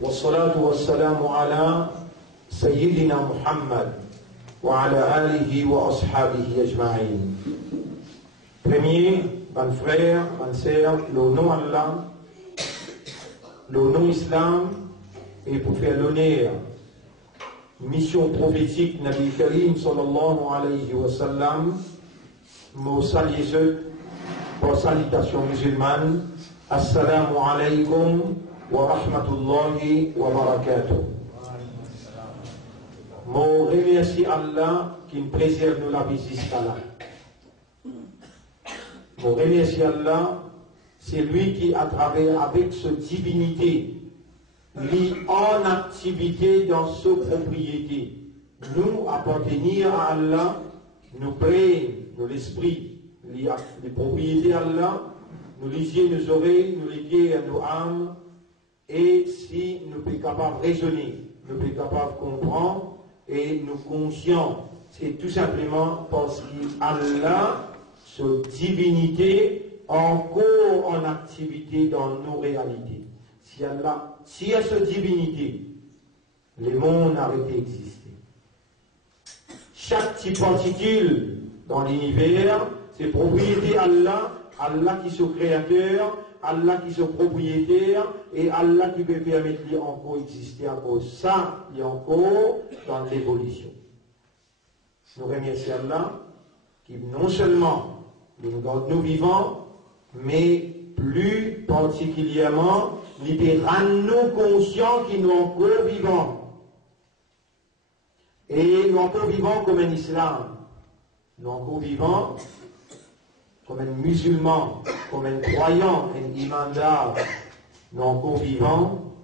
والصلاة والسلام على سيدنا محمد وعلى آله وأصحابه أجمعين. Premier, mon frère, mon sœur, le nom Allah, le nom Islam, et pour faire l'honneur, mission prophétique Nabi Karim sallallahu alayhi wa sallam, mon salut, pour salutation musulmane, assalamu alaykum wa rahmatullahi wa barakatuh. Mon remercie Allah qui me préserve nous la vie jusqu'à là. Mon remercie Allah, c'est lui qui, à travers, avec sa divinité, lit en activité dans sa propriété. Nous, appartenir à Allah, nous prêts, nous l'esprit, les propriétés Allah, nous les yeux, nos oreilles, nous les pieds, nos âmes, et si nous sommes capables de raisonner, nous sommes capables de comprendre, et nous conscients, c'est tout simplement parce qu'Allah, sa divinité, encore en activité dans nos réalités. Si Allah tire sa divinité, les mondes arrêtent d'exister. Chaque petite particule dans l'univers, c'est propriété Allah, Allah qui est son créateur, Allah qui est son propriétaire, et Allah qui peut permettre de encore exister à cause ça, il est encore dans l'évolution. Nous remercions Allah qui non seulement nous garde nous vivants, mais plus particulièrement, libère-nous conscients qui nous encore vivants. Et nous encore vivants comme un islam. Nous encore vivants comme un musulman, comme un croyant, un imandar. Nous encore vivants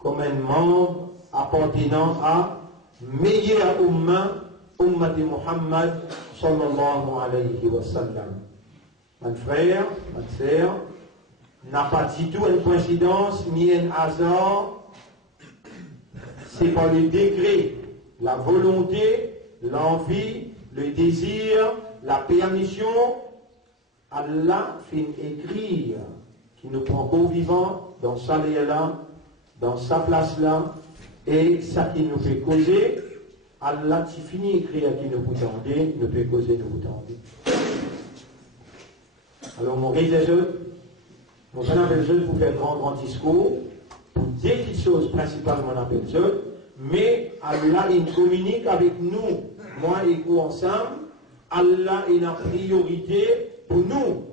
comme un membre appartenant à meilleur umma de Muhammad sallallahu alayhi wa sallam. Mon frère, ma sœur, n'a pas du tout une coïncidence ni un hasard. C'est par le décret, la volonté, l'envie, le désir, la permission. Allah fait écrire qui nous prend au vivant dans sa là, dans sa place là, et ça qui nous fait causer. Allah, si fini écrire qui nous vous tendez, ne peut causer nous vous tendez. Alors, mon appelle jeune pour faire grand discours, pour dire quelque chose, principalement mon appel jeune, mais Allah, il communique avec nous, moi et vous ensemble. Allah est la priorité pour nous,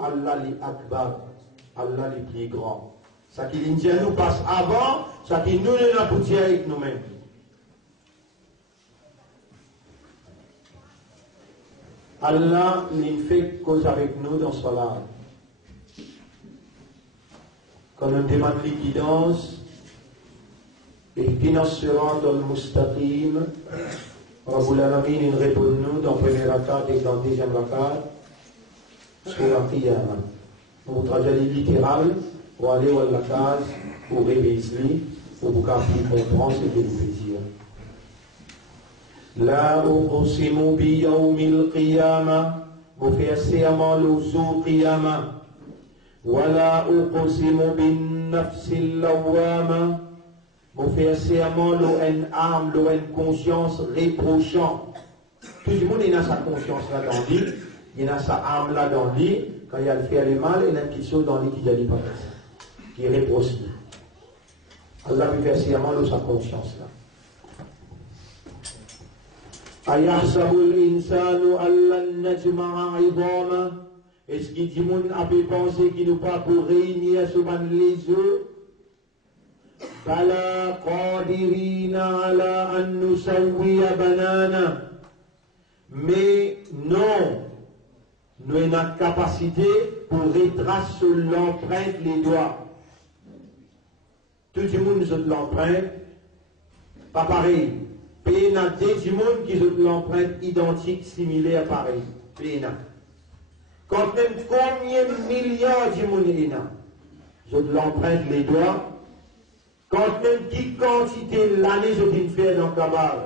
Allah est Akbar, Allah est plus grand. Ça qui nous passe avant, ça qui nous l'a poussé avec nous-mêmes. Allah ne fait cause avec nous dans ce là. Quand on demande l'évidence, et financera dans le mustaqim, Rabbul Alamin répond nous dans la première rakat et dans la deuxième rakat, sur la qiyamah. Nous traduisons littéral, pour aller à la case, pour réviser, pour vous comprendre ce que nous veut dire. لا أقسم بيوم القيامة مفسرا لوزو قيامة ولا أقسم بالنفس اللوامة مفسرا لو une âme, لو une conscience reprochant. Tout le monde il a sa conscience là dans lui, il a sa âme là dans lui, quand il a fait le mal, il a une petite chose dans lui qui dit pas ça, qui reproche lui. Allah peut faire sciemment sa conscience là. أيحسب الإنسان أن لن نجمع عظامه. Est-ce que tout le monde a pu penser qu'il ne pas pour réunir sur les œufs? بلى قادرين على أن نسوي بنانا. Mais non, nous avons la capacité pour retracer sur l'empreinte les doigts. Tout le monde nous a l'empreinte, pas pareil. Péna, des monde qui ont l'empreinte identique, similaire, pareil. Péna. Quand même combien de milliards de monde il y a, ils ont l'empreinte les doigts. Quand même qui quantité l'année je viens faire dans le cabal.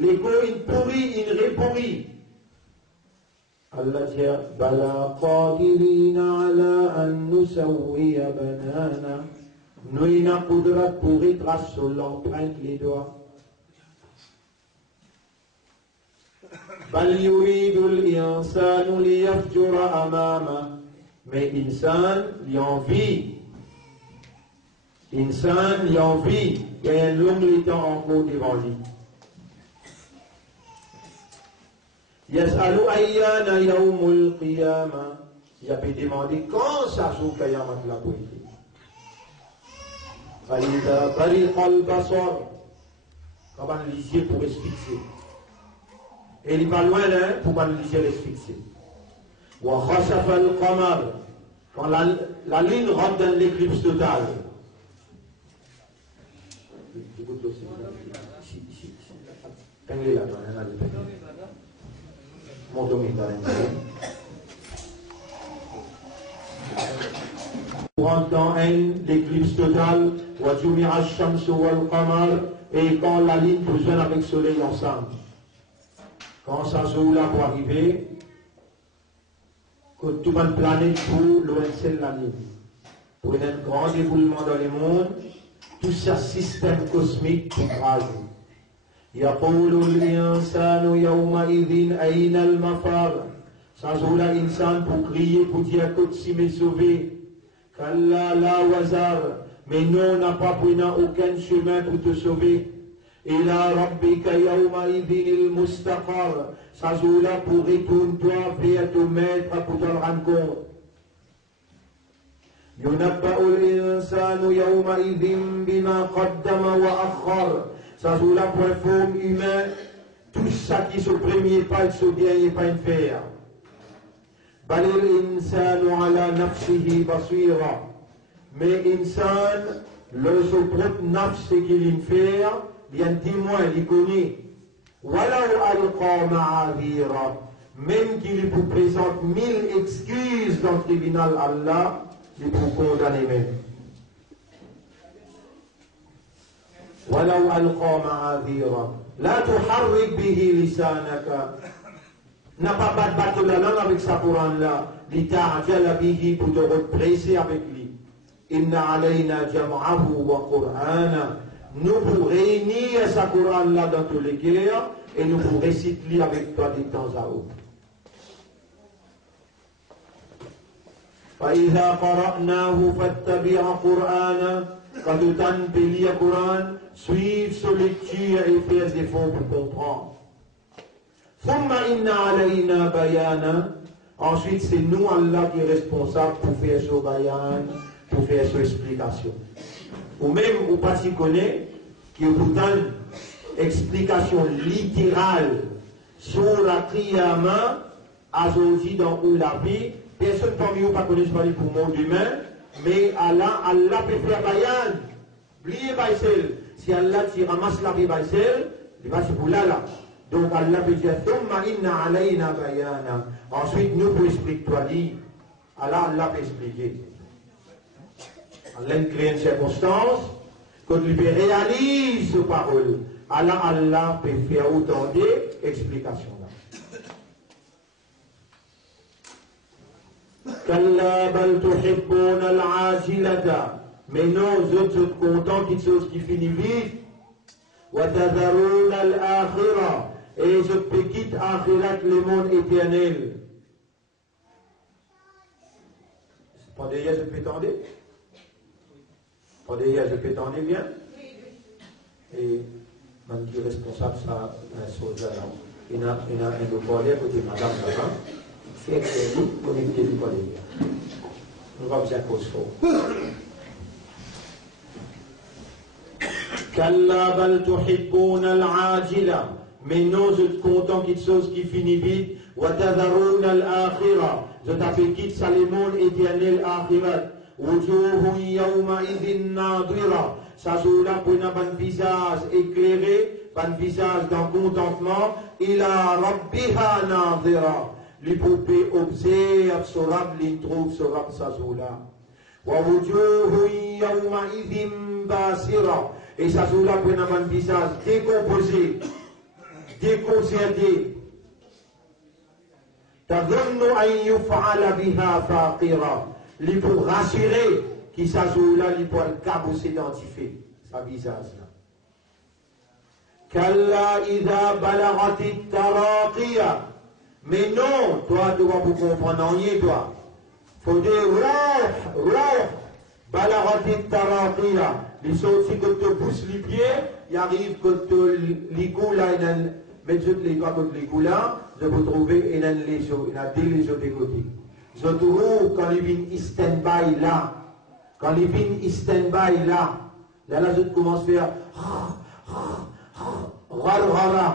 L'ego il pourrit, il répourrit. Allah dit Bala qadirina ala an يسوي بنانا. Nous n'avons pas pour retracer sur l'empreinte les doigts. بل يريد الإنسان ليفجر أمامه. Mais insan, il envie. Insan, il envie. Il y a un long temps encore devant lui. Yas'alu ayyana yawmul qiyamah. Il a pu demander quand ça joue Kayamat la poésie. Faïda bariqal basar. Quand on lisait pour asphyxier. Et il n'est pas loin là pour qu'on lisait l'asphyxier. Wa khashafa al-qamar. Quand la lune rentre dans l'éclipse totale. Peignez là, mon domaine dans l'éclipse totale, et quand la ligne fusionne avec le soleil ensemble. Quand ça joue là pour arriver, que tout le planète pour l'ONCL la ligne. Pour un grand éboulement dans le monde, tout ce système cosmique qui rage. يقول الإنسان يومئذ أين المفر. Ça joue là l'insan pour crier, pour dire que si m'est sauvé. Kalla la wazar. Mais non, on n'a pas pris aucun chemin pour te sauver. Ila rabbika yawma'idhin il-mustaqar. Ça joue là pour retourner-toi vers ton maître pour te rendre compte. Yunabba'u al-insanu yawma'idhin bima qaddama wa akhar. Ça joue là pour un forme humain, tout ça qui se premier pas, se dernier pas une faire. Balil insanu ala nafsihi basira. Mais insan, le son propre nafs, c'est qu'il y fait, il y a un témoin, il connaît. Walau alqa ma'adhira. Même qu'il vous présente 1000 excuses dans le tribunal Allah, il vous condamner même. ولو ألقى معاذيرا لا تحرك به لسانك. N'a pas battu la langue avec sa Coran là. لتعجل به pour te represser avec lui. Inna alayna jam'ahu wa qur'ana. Nous pour réunir sa Coran là dans tous les cœurs et nous pour réciter avec toi de temps à autre. فإذا قرأناه فاتبع قرآنا. Quand tu t'en peux lire le Coran, suivre sa lecture et faire des efforts pour comprendre. Ensuite, c'est nous, Allah, qui est responsable pour faire ce bayan, pour faire cette explication. Ou même, ou pas s'y connaît, qui vous donne explication littérale sur la Qiyama, à aujourd'hui dans la vie. Personne parmi vous ne connaît pas pour le monde humain. Mais Allah peut faire bayan. Oubliez Baïsel. Si Allah ramasse la vie Baïsel, il va se pour là. Donc Allah peut dire ensuite nous pour expliquer toi dit. Allah peut expliquer. Allah crée une circonstance quand il réalise ses paroles. Allah peut faire autant d'explications là. Kalla bal tuhibbuna al-ajilata. Mais non, vous êtes contents quelque chose qui finit vite. Wa tadharuna al-akhirah. Et je peux quitter akhirat, le monde éternel. Pendant hier, je peux tendre. Pendant hier, je peux tendre bien. Et man qui est responsable, ça, un soldat là. Il y a un collègue côté madame là-bas. C'est excellent, connecté du collègue. On va vous dire cause fort. Kalla bal tuhibbuna al-ajila. Mais non, je suis content quelque chose qui finit vite. Wa tadharuna al-akhirah. Je t'appelle quitte ça le monde éternel akhirat. Wujuhun yawma idhin nadira. Ça joue là pour un visage éclairé, un visage dans contentement. Ila rabbiha nadira. Les poupées observent ce rab, les trouvent ce rab, ça joue là. Wa wujuhun yawma idhin basira. Et ça joue là pour un visage décomposé, déconcerté. تظن أن يفعل بها فاقرة. il pour rassurer qui s'ajoute là, il pour le cabosser d'antifé, sa visage là. Kalla idha balagati taraqiya. Mais non, toi, tu vas pour comprendre rien, toi. Faut dire roh, balagati taraqiya. Les autres, si tu te pousses les pieds, il arrive que tu l'égo là, mais je ne les pas comme l'égo là, je peux trouver il y a des lésions des côtés. Je trouve quand ils viennent stand-by là, là, je commence à faire rara.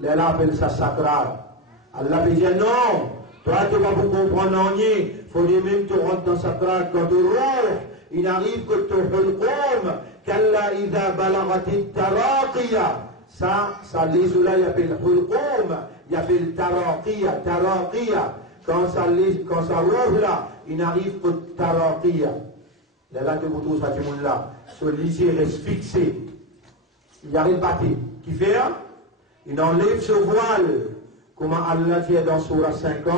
Là, appelle ça sakrat. Allah peut dire non, toi, tu ne vas pas comprendre rien. Il faut dire même que tu rentres dans sakrat quand tu roules. Il arrive que tu hulqum, kalla idha balagati taraqiya. Ça, les là, il appelle hulqum, il appelle taraqiya. Quand ça roule là, il arrive que taraqiya. Là, tu retrouves ça, tu monde là. Ce lycée reste fixé. Il n'y a rien battu. Qui fait? Il enlève ce voile. Comment Allah dit dans Surah 50,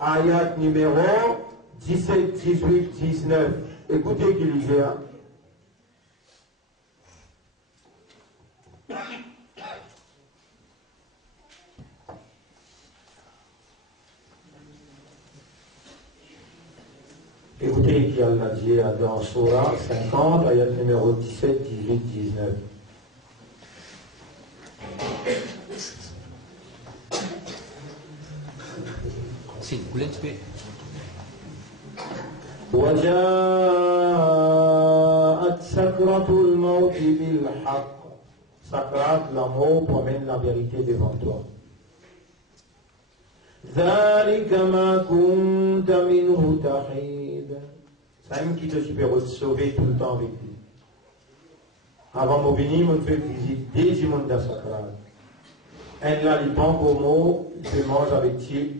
ayat numéro 17, 18, 19. Écoutez qui dit. Écoutez qui Allah dit dans Surah 50, ayat numéro 17, 18, 19. Sim, boleh tu. وجاءت سكرة الموت بالحق. Sakrat, la mort promène la vérité devant toi. ذلك ما كنت منه تحيد. C'est un qui te peut sauver tout le temps avec lui. Avant de venir, on fait visite des mondes de Sakrat. Un là, il prend pour mot, il peut manger avec lui,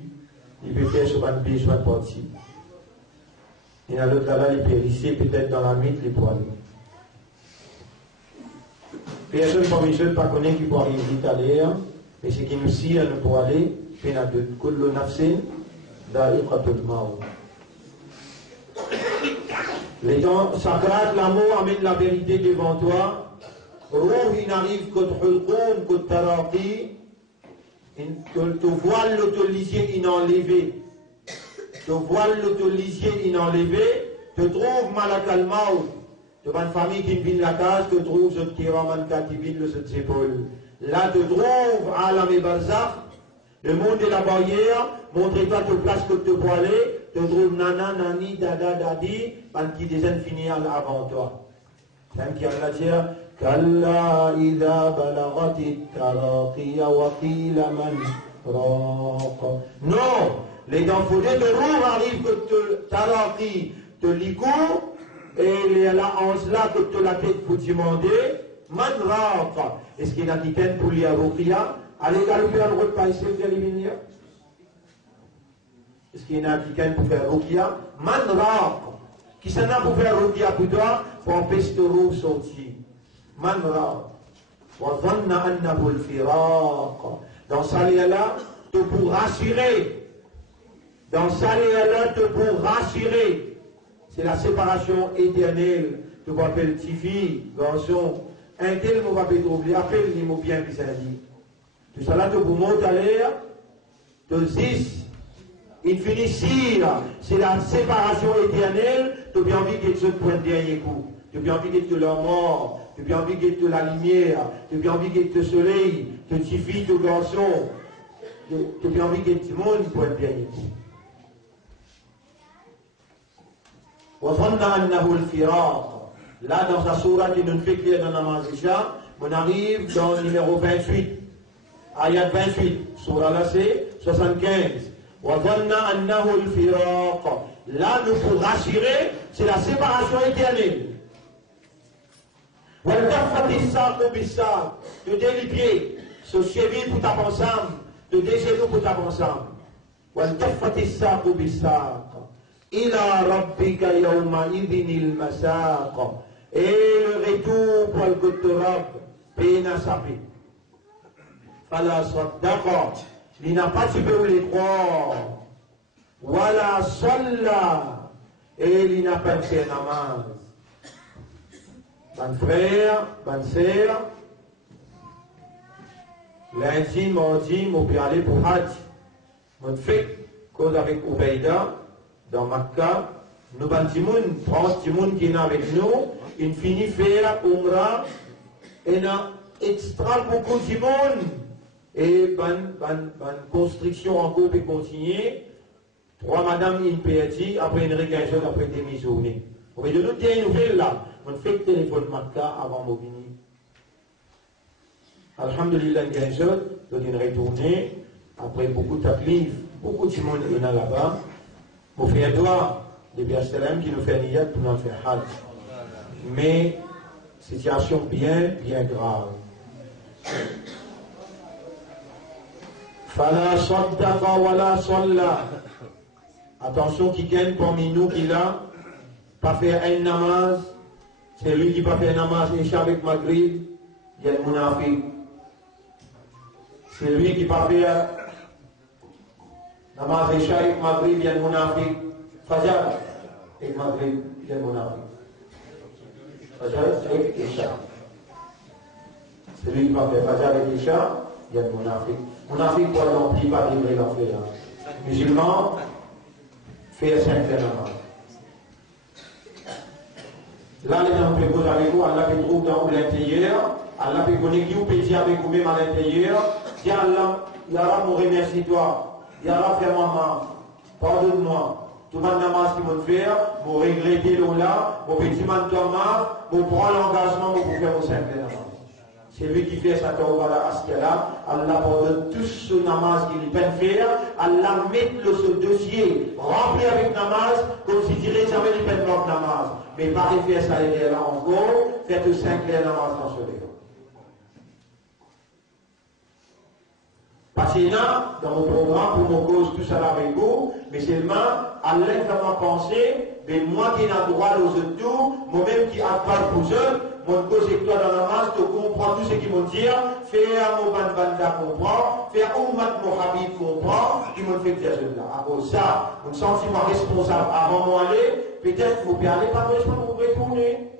il peut faire sur un pied, sur un portier. Et à l'autre là, il peut risser peut-être dans la mythe, les poils. Personne parmi eux pas connaît qui peut arriver vite à l'air, mais ce qui nous scie à nous pour aller, c'est la de kullu nafsin da'iqatul maut. Les gens, Sakrat, l'amour amène la vérité devant toi. Rouh, il n'arrive que hulqum, que taraqi. Te voile l'autolisé inenlevé. Te voile l'autolisé inenlevé. Te trouve malakal maut. Tu vas une famille qui vient de la case, te trouve ce qui ramène katibin le cette épaule. Là, te trouve à la Barzakh, le monde de la barrière, montre-toi te place que tu peux aller, te trouve nana, nani, dada, dadi, qui déjà fini avant toi. C'est un qui a la dire, Kalla idha balagati taraqiya wa qila man raqa. Non, les danfodés de roue arrivent que te taraqi, te ligo, et la hanche là que tu la tête pour demander, man raqa. Est-ce qu'il y a quelqu'un pour lui ruqya? Allez galoper à droite par ici, vous allez venir. Est-ce qu'il y a quelqu'un pour faire ruqya? Man raqa. Qui s'en a pour faire ruqya pour toi? Pour empêcher de roue sortir. Man raqa. Wa dhanna annahu al-firaq. Dans ça là, tu pour rassurer. Dans ça là, tu pour rassurer. C'est la séparation éternelle. Tu vas appeler petite fille, garçon. Un tel mot va pas trouver. Appelle les mots bien qui dit. Tout ça là, tu pour monter à l'air. Tu dis, il finit ici là. C'est la séparation éternelle. Tu as bien envie que tu prenne le dernier coup. Tu as bien envie que tu la mort. Tu as bien envie que tu la lumière. Tu as bien envie que tu le soleil. Tu petite fille, tu garçon. Tu as bien envie que tout le monde prenne le dernier coup. Là, dans la sourate qui nous fait clair dans la Mazisha, on arrive dans le numéro 28. Ayat 28. Surah là, c'est 75. Là, nous pour rassurer, c'est la séparation éternelle. De délipier, se cheville pour taper ensemble, de dégeler pour taper ensemble. Ila rabbika yawma idhinil masaq. Et le retour pour le Gotorab, Péna Sapi. Fala Saddaqa. Il n'a pas tué où les croire. wala salla, et il n'a pas fait namaz. Mon frère, bonne sœur, lundi, mardi, je vais aller pour Hajj. Je fais cause avec Ubaïda dans Makkah. Nous avons des gens qui sont avec nous. Ils finissent faire Umrah. Et il y a extra beaucoup de monde. Et la construction encore peut continuer. 3 madame in PHI, après une régaison, après des demi-journées. On va nous dire une nouvelle là. On fait le téléphone Makkah avant de venir. Alhamdulillah, une régaison, on va retourner. Après beaucoup de taklif, beaucoup de monde est là-bas. On fait un doigt de Biasalem qui nous fait niyat pour nous faire hajj. Mais, situation bien grave. Fala saddaqa wala salla. Attention, qui gagne parmi nous qui l'a pas fait un namaz, c'est lui qui n'a pas fait un namaz, Isha avec Maghrib, il y a le munafiq. C'est lui qui n'a pas fait un namaz Isha avec Maghrib, il y a le munafiq. Fajr avec Maghrib, il y a le munafiq. Fajr avec Isha. C'est lui qui n'a pas fait Fajr avec Isha, il y a le munafiq. Munafiq, quoi, non plus, pas livré l'enfer. Musulman, fait 5 namaz. Là, les gens peuvent poser avec vous, Allah peut trouver dans l'intérieur, Allah peut connaître qui vous peut dire avec vous-même à l'intérieur. Dis Allah, Yara, me remercie toi. Yara, fais-moi mal. Pardonne-moi. Tout le namaz qui me fait, vous regrettez l'Ola, vous petit man Thomas, vous prenez l'engagement pour faire vos 5 namaz. C'est lui qui fait sa tawbala askala. Allah pardonne tout ce namaz qu'il peut faire. Allah met ce dossier rempli avec namaz, comme s'il dirait jamais il peut faire namaz. Mais pas de faire ça là encore, faire tout 5 namaz dans ce livre. Parce que là, dans mon programme, pour mon cause, tout ça là avec vous, mais seulement, Allah va m'a pensé, mais moi qui n'ai pas droit aux autres, moi-même qui n'ai pas pour eux, mon cause et toi dans la masse, tu comprends tout ce qu'ils m'ont dit, faire mon banda comprend, faire Ummat Mohabib comprend, qui m'ont fait dire là. À cause ça, mon sentiment responsable avant moi aller, peut-être vous pouvez aller, pas besoin de vous retourner.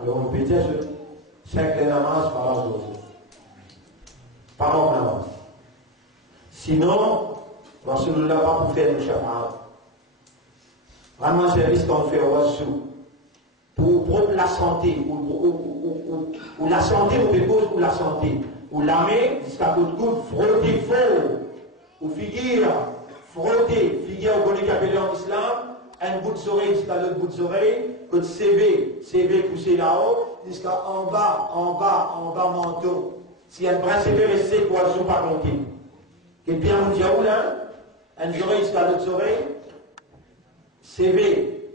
Alors on peut dire 5 namaz par la dose. Par mon namaz. Sinon, Rasulullah va pour faire le shafa'at. Vraiment un service qu'on fait au Wassou. Pour la santé, ou la santé, ou dépose pour la santé. Ou l'armée, jusqu'à coup de coude, frotter fort. Ou figure, frotter. Figure au bonnet capellé en islam, un bout de oreille jusqu'à l'autre bout de oreille, que CV poussé là-haut, jusqu'à en bas, manteau. Si un principe est resté, pour ne pas compter. Quel bien on dit où là? Un oreille jusqu'à l'autre oreille, CV,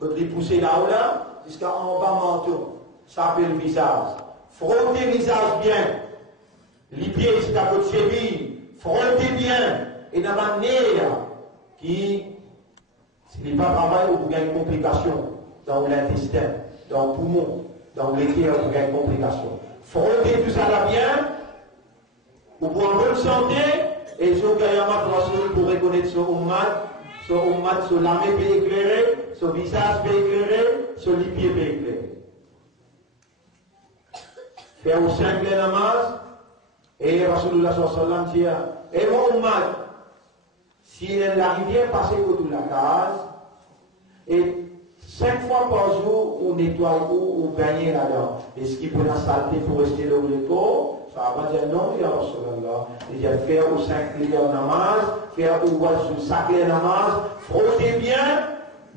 quand il poussé là-haut là, jusqu'à en bas manteau. Ça fait le visage. Frottez le visage bien. Les pieds jusqu'à votre cheville. Frottez bien. Et dans la manière qui, s'il n'est pas travail, vous gagnez une complication dans l'intestin, dans le poumon, dans le cœur, vous gagnez une complication. Frottez tout ça là bien. Vous pour une bonne santé. Et je vous pour reconnaître ce ummat, ce lamé peut éclairer, ce visage peut éclairer, ce pied peut éclairer. Faire au 5 namaz, et Rasulullah sallallahu alayhi wa sallam dit, et mon ummat, si la rivière passait autour de la case, et 5 fois par jour, on nettoie ou on gagne là-dedans. Est-ce qu'il peut la saleté pour rester là où il est corps? Ça va dire non, il y a Rasulallah. Il y a faire aux 5 namaz, faire au wajou sacré namaz, frotter bien,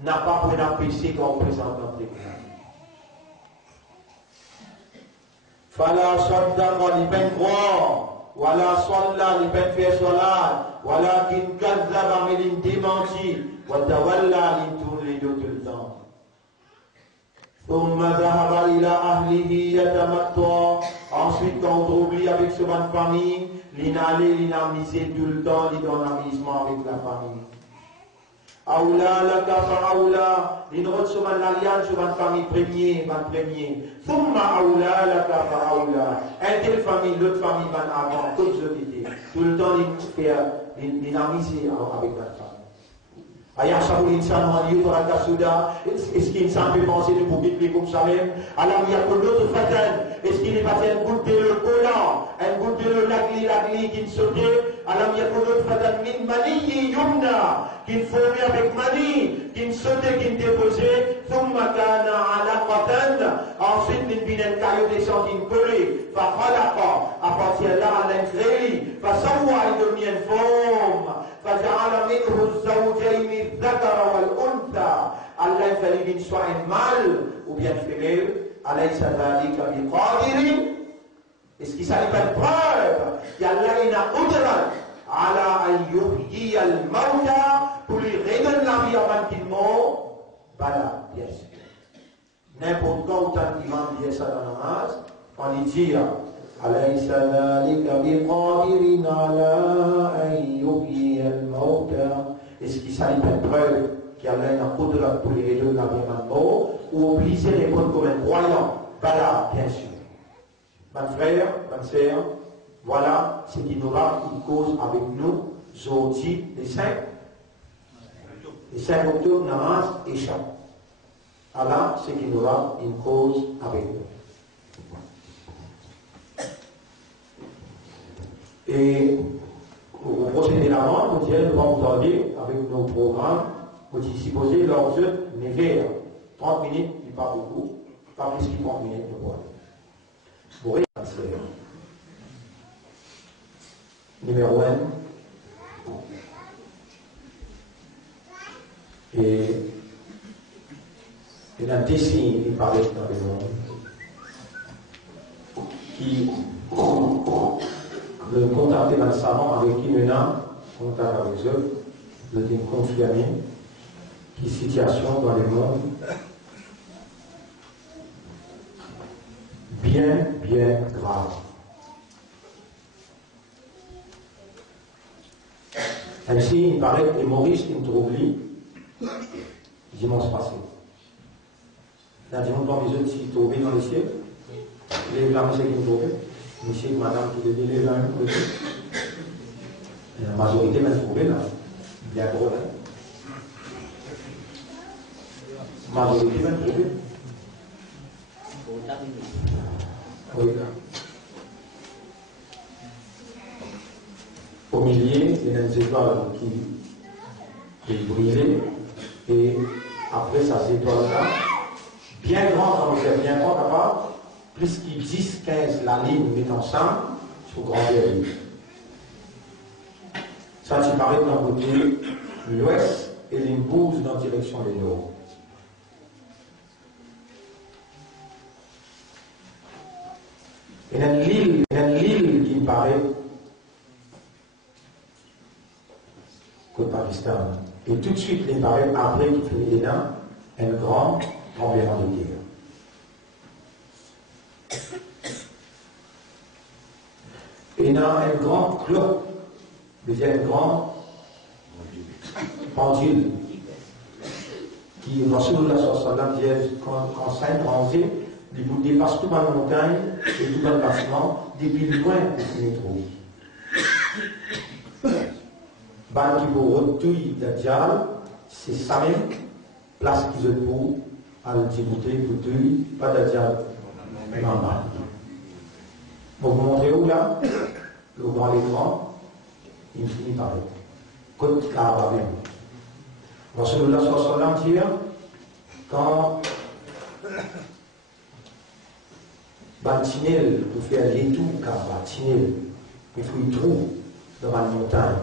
n'a pas pour l'empêcher quand on présente notre tribunal. Fala saddaqa li ben croire, wala salla li ben faire salat, wala kin kazzaba mais il démenti, wa tawalla li tourne les deux tout le temps. ثم ذهب إلى أهله يتمتع. Ensuite, quand on oublie avec ce bonne famille, l'inalé, l'inamisé tout le temps, il donne amusement avec la famille. Aoula, la kafa, aoula, l'inrod sur l'alliance sur une famille premier. Thumma aoula, la kafa, aoula. Un telle famille, l'autre famille, van avant, comme je disais. Tout le temps, il fait l'amitié avec votre femme. Ayahsabu l'insan wa yutraka suda. Est-ce qu'il s'en fait penser de pour vivre comme ça même? Alors il y a que l'autre fatan. Est-ce qu'il est passé un goût de le collant, un goût de le lagli qui sautait? Alors il y a que l'autre fatan min mani yumna, qui formait avec mani, qui sautait, qui déposait. Thumma kana alaqatan. Ensuite, min binan kayo descend qui collait. Fa khalaqa. À partir de là, Allah créé. Fa sawwa, il devient une forme. فجعل منه الزوجين الذكر والأنثى الله يفعل من سواء mâle ou bien femelle أليس ذلك بقادر est-ce qu'il s'agit pas de preuve qu'Allah il a قدرة على أن يحيي الموتى pour lui redonner la vie avant qu'il meure voilà bien sûr n'importe quand tant qu'imam dit ça dans la namaz on lui dit أليس ذلك بقادر على أن يحيي الموتى est-ce qu'il s'agit d'une preuve qu'Allah n'a pas de la pour les deux la vie mort ou obliger les répondre comme un croyant? Voilà, bien sûr. Mon frère, ma sœur, voilà ce qui nous aura une cause avec nous aujourd'hui, les 5 octobre, namaz et Isha. Allah, ce qui nous aura une cause avec nous. Et pour procéder l'avant, nous allons tarder avec nos programmes, pour disposer leurs œufs névères. 30 minutes, il pas beaucoup, pas plus que 30 minutes de boire. Vous voyez, numéro 1. Et il y a un dessin qui paraît dans le monde qui le contacter dans le salon avec qui maintenant, contact avec eux, de confirmer qui situation dans le monde bien grave. Ainsi, il paraît que les Maurice qui me trouvent dimanche passé. Là, dimanche pas mes autres s'y trouvaient dans le ciel. Les flammes, c'est qui me trouvaient. Monsieur et madame qui devaient les uns pour la majorité m'a trouvé là. Bien gros là. Majorité m'a trouvé. Oui. Au milieu, il y a une étoile qui brillait. Et après, ces étoiles-là, bien grande, on fait bien grand là-bas. Plus qu'il 10, 15, la ligne met ensemble, sur grandeur. Ça, tu paraît d'un côté l'ouest et les bouge dans la direction du nord. Il y a une île qui paraît au Pakistan. Et tout de suite, il paraît, après qu'il finit là, un grand tremblement de terre. Et il y a un grand clock, un grand pendule, qui, Rasulullah sallallahu alayhi wa sallam, quand ça est transit, il vous dépasse tout dans la montagne et tout dans le bâtiment, depuis loin, il est trop. Ban qui vous retouille Dajjal, c'est ça même, place qu'ils ont pour, à l'utilité, pour tuer, pas Dajjal, normal. Pour vous montrer où là, le grand écran, il finit par être. Côte Kaaba même. Rasulullah sallallahu alayhi wa sallam dit, quand Tinel, pour faire l'étou Kaaba, Tinel, il faut y trouver dans la montagne.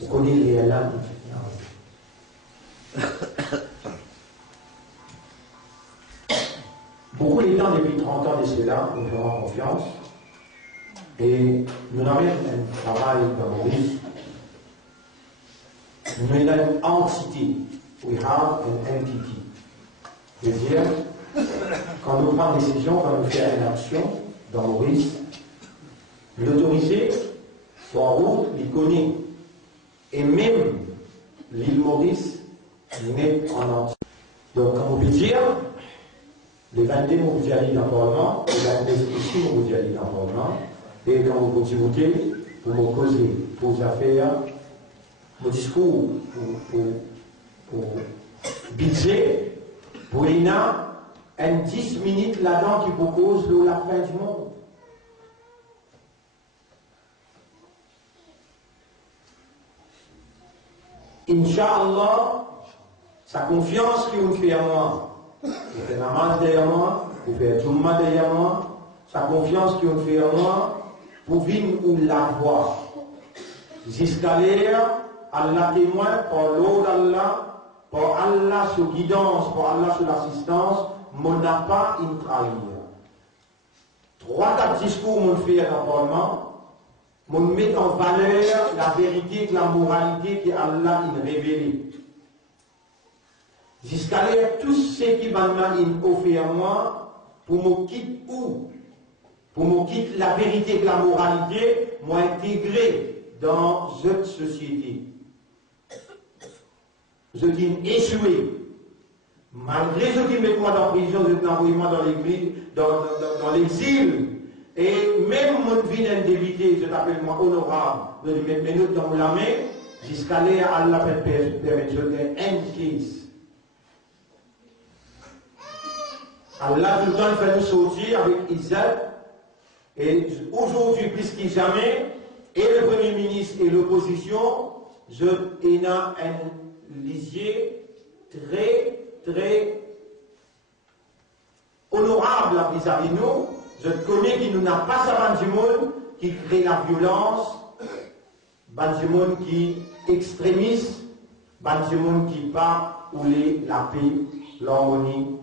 Vous connaissez les lames. Beaucoup de temps, depuis 30 ans de cela, nous faisons confiance. Et nous avons un travail dans Maurice. Nous avons une entité. We have an entity. C'est-à-dire, quand nous prenons une décision, quand nous faisons une action dans Maurice, l'autorité, soit en route, il connaît. Et même l'île Maurice n'est en entier. Donc, comme on peut dire, les 22 mots vous aller dans le Parlement, les 29 ici vous aller dans le Parlement, et quand vous continuez, pour me causer, pour vous faire mon discours, pour budget, pour l'INA, un 10 minutes là-dedans qui vous cause la fin du monde. Inch'Allah, sa confiance que vous fait à moi, vous faites namaz derrière moi, vous faites Jumma derrière moi, sa confiance que vous fait à moi, pour venir ou la voir. Jusqu'à l'air, Allah témoin, par l'eau d'Allah, par Allah sur guidance, par Allah sur l'assistance, mon n'a pas une trahir. 3-4 discours m'ont fait à l'Parlement, m'ont mis en valeur la vérité, la moralité que Allah a révélée. Jusqu'à l'air, tous ceux qui m'ont offert à moi, pour me quitter où? Pour me quitter la vérité et la moralité, m'ont intégré dans cette société. Je dis échoué. Malgré ce qui met moi dans la prison, je dis envoyé moi dans l'exil. Et même mon vie d'éviter, je t'appelle moi honorable, je dis mettre mes notes dans la main, jusqu'à l'air Allah peut permettre de un case. Allah tout le temps fait nous sortir avec Isaac. Et aujourd'hui, plus que jamais, et le Premier ministre et l'opposition, il y a un lisier très honorable vis-à-vis de nous. Je connais qu'il n'a pas ça du monde qui crée la violence, du monde qui extrémiste, du monde qui part où la paix, l'harmonie,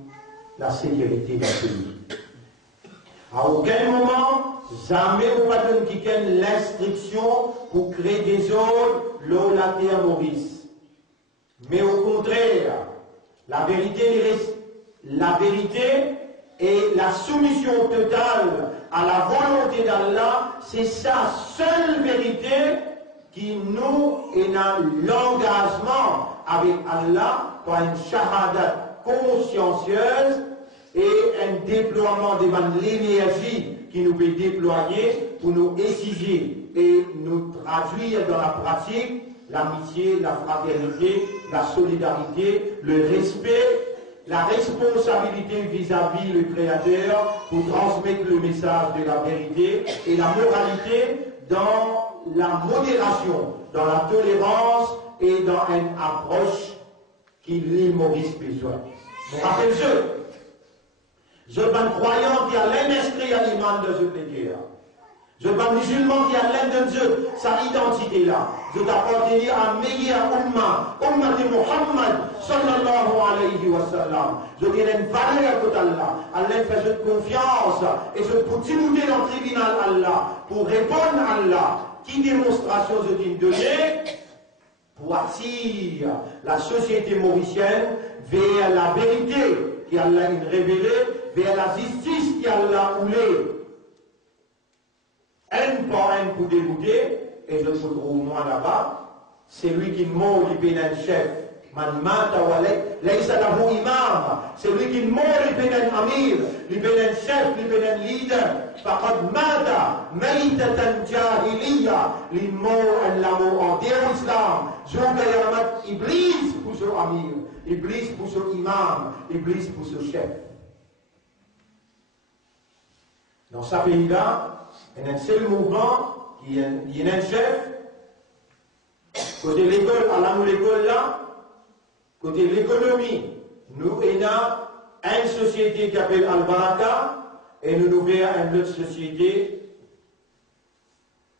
la sécurité d'un pays. À aucun moment, jamais vous ne pouvez donner l'instruction pour créer des zones là où la terre Maurice. Mais au contraire, la vérité et la soumission totale à la volonté d'Allah, c'est sa seule vérité qui nous est un l'engagement avec Allah par une shahadat consciencieuse et un déploiement de l'énergie qui nous peut déployer pour nous exiger et nous traduire dans la pratique l'amitié, la fraternité, la solidarité, le respect, la responsabilité vis-à-vis le Créateur pour transmettre le message de la vérité et la moralité dans la modération, dans la tolérance et dans une approche qui l'île Maurice besoin. Je suis un croyant qui a l'inscrit à l'imam de ce pays. Je suis un musulman qui a l'un de Dieu, sa identité-là. Je t'appartiens à meilleur umma de Muhammad, sallallahu alayhi wa sallam. Je dis une valeur à Allah. Allah fait confiance et je continue dans le tribunal Allah pour répondre à Allah. Qui démonstration je t'ai donné pour attirer la société mauricienne vers la vérité qui Allah a révélée, vers la justice qui Allah a voulu. Un par un pour dégoûter, et je trouve au moins là-bas, c'est lui qui mord les pénins chef. Man mata walek, laïsa lahu imam. C'est lui qui mord les pénins amir, les pénins chef, les pénins leader. Faqad mata, maïtatan jahiliya, les morts en l'amour en terre islam. Jonga yamat Iblis pour ce amir, Iblis pour ce imam, Iblis pour ce chef. Dans ce pays-là, il y a un seul mouvement qui est un chef. Côté l'école, à l'école là, côté l'économie, nous avons une société qui s'appelle Al-Baraka et nous avons une autre société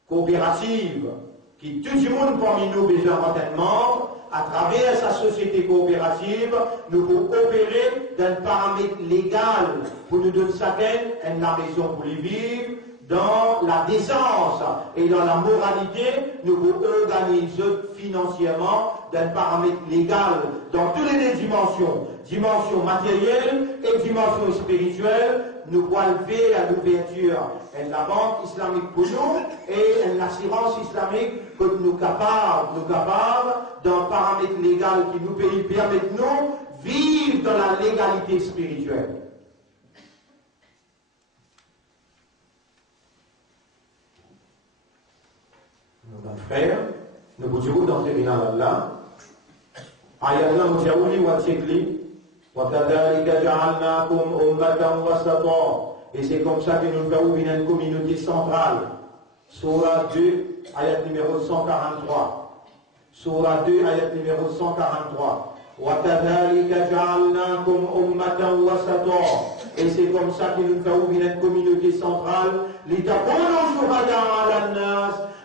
coopérative qui tout le monde parmi nous besoin d'un membre. À travers sa société coopérative, nous pouvons opérer d'un paramètre légal pour nous donner chacun la raison pour les vivre, dans la décence et dans la moralité, nous pouvons organiser financièrement d'un paramètre légal dans toutes les dimensions, dimension matérielle et dimension spirituelle, nous pouvons lever à l'ouverture de la banque islamique pour nous et l'assurance islamique que nous sommes capables d'un paramètre légal qui nous permet de nous vivre dans la légalité spirituelle. Nos frères, nous pouvons entrer dans Allah. Ayatollah Moutiaouli wa Tchekli. Et c'est comme ça que nous avons une communauté centrale. Surah 2, ayat numéro 143. Surah 2, ayat numéro 143. Et c'est comme ça que nous avons une communauté centrale.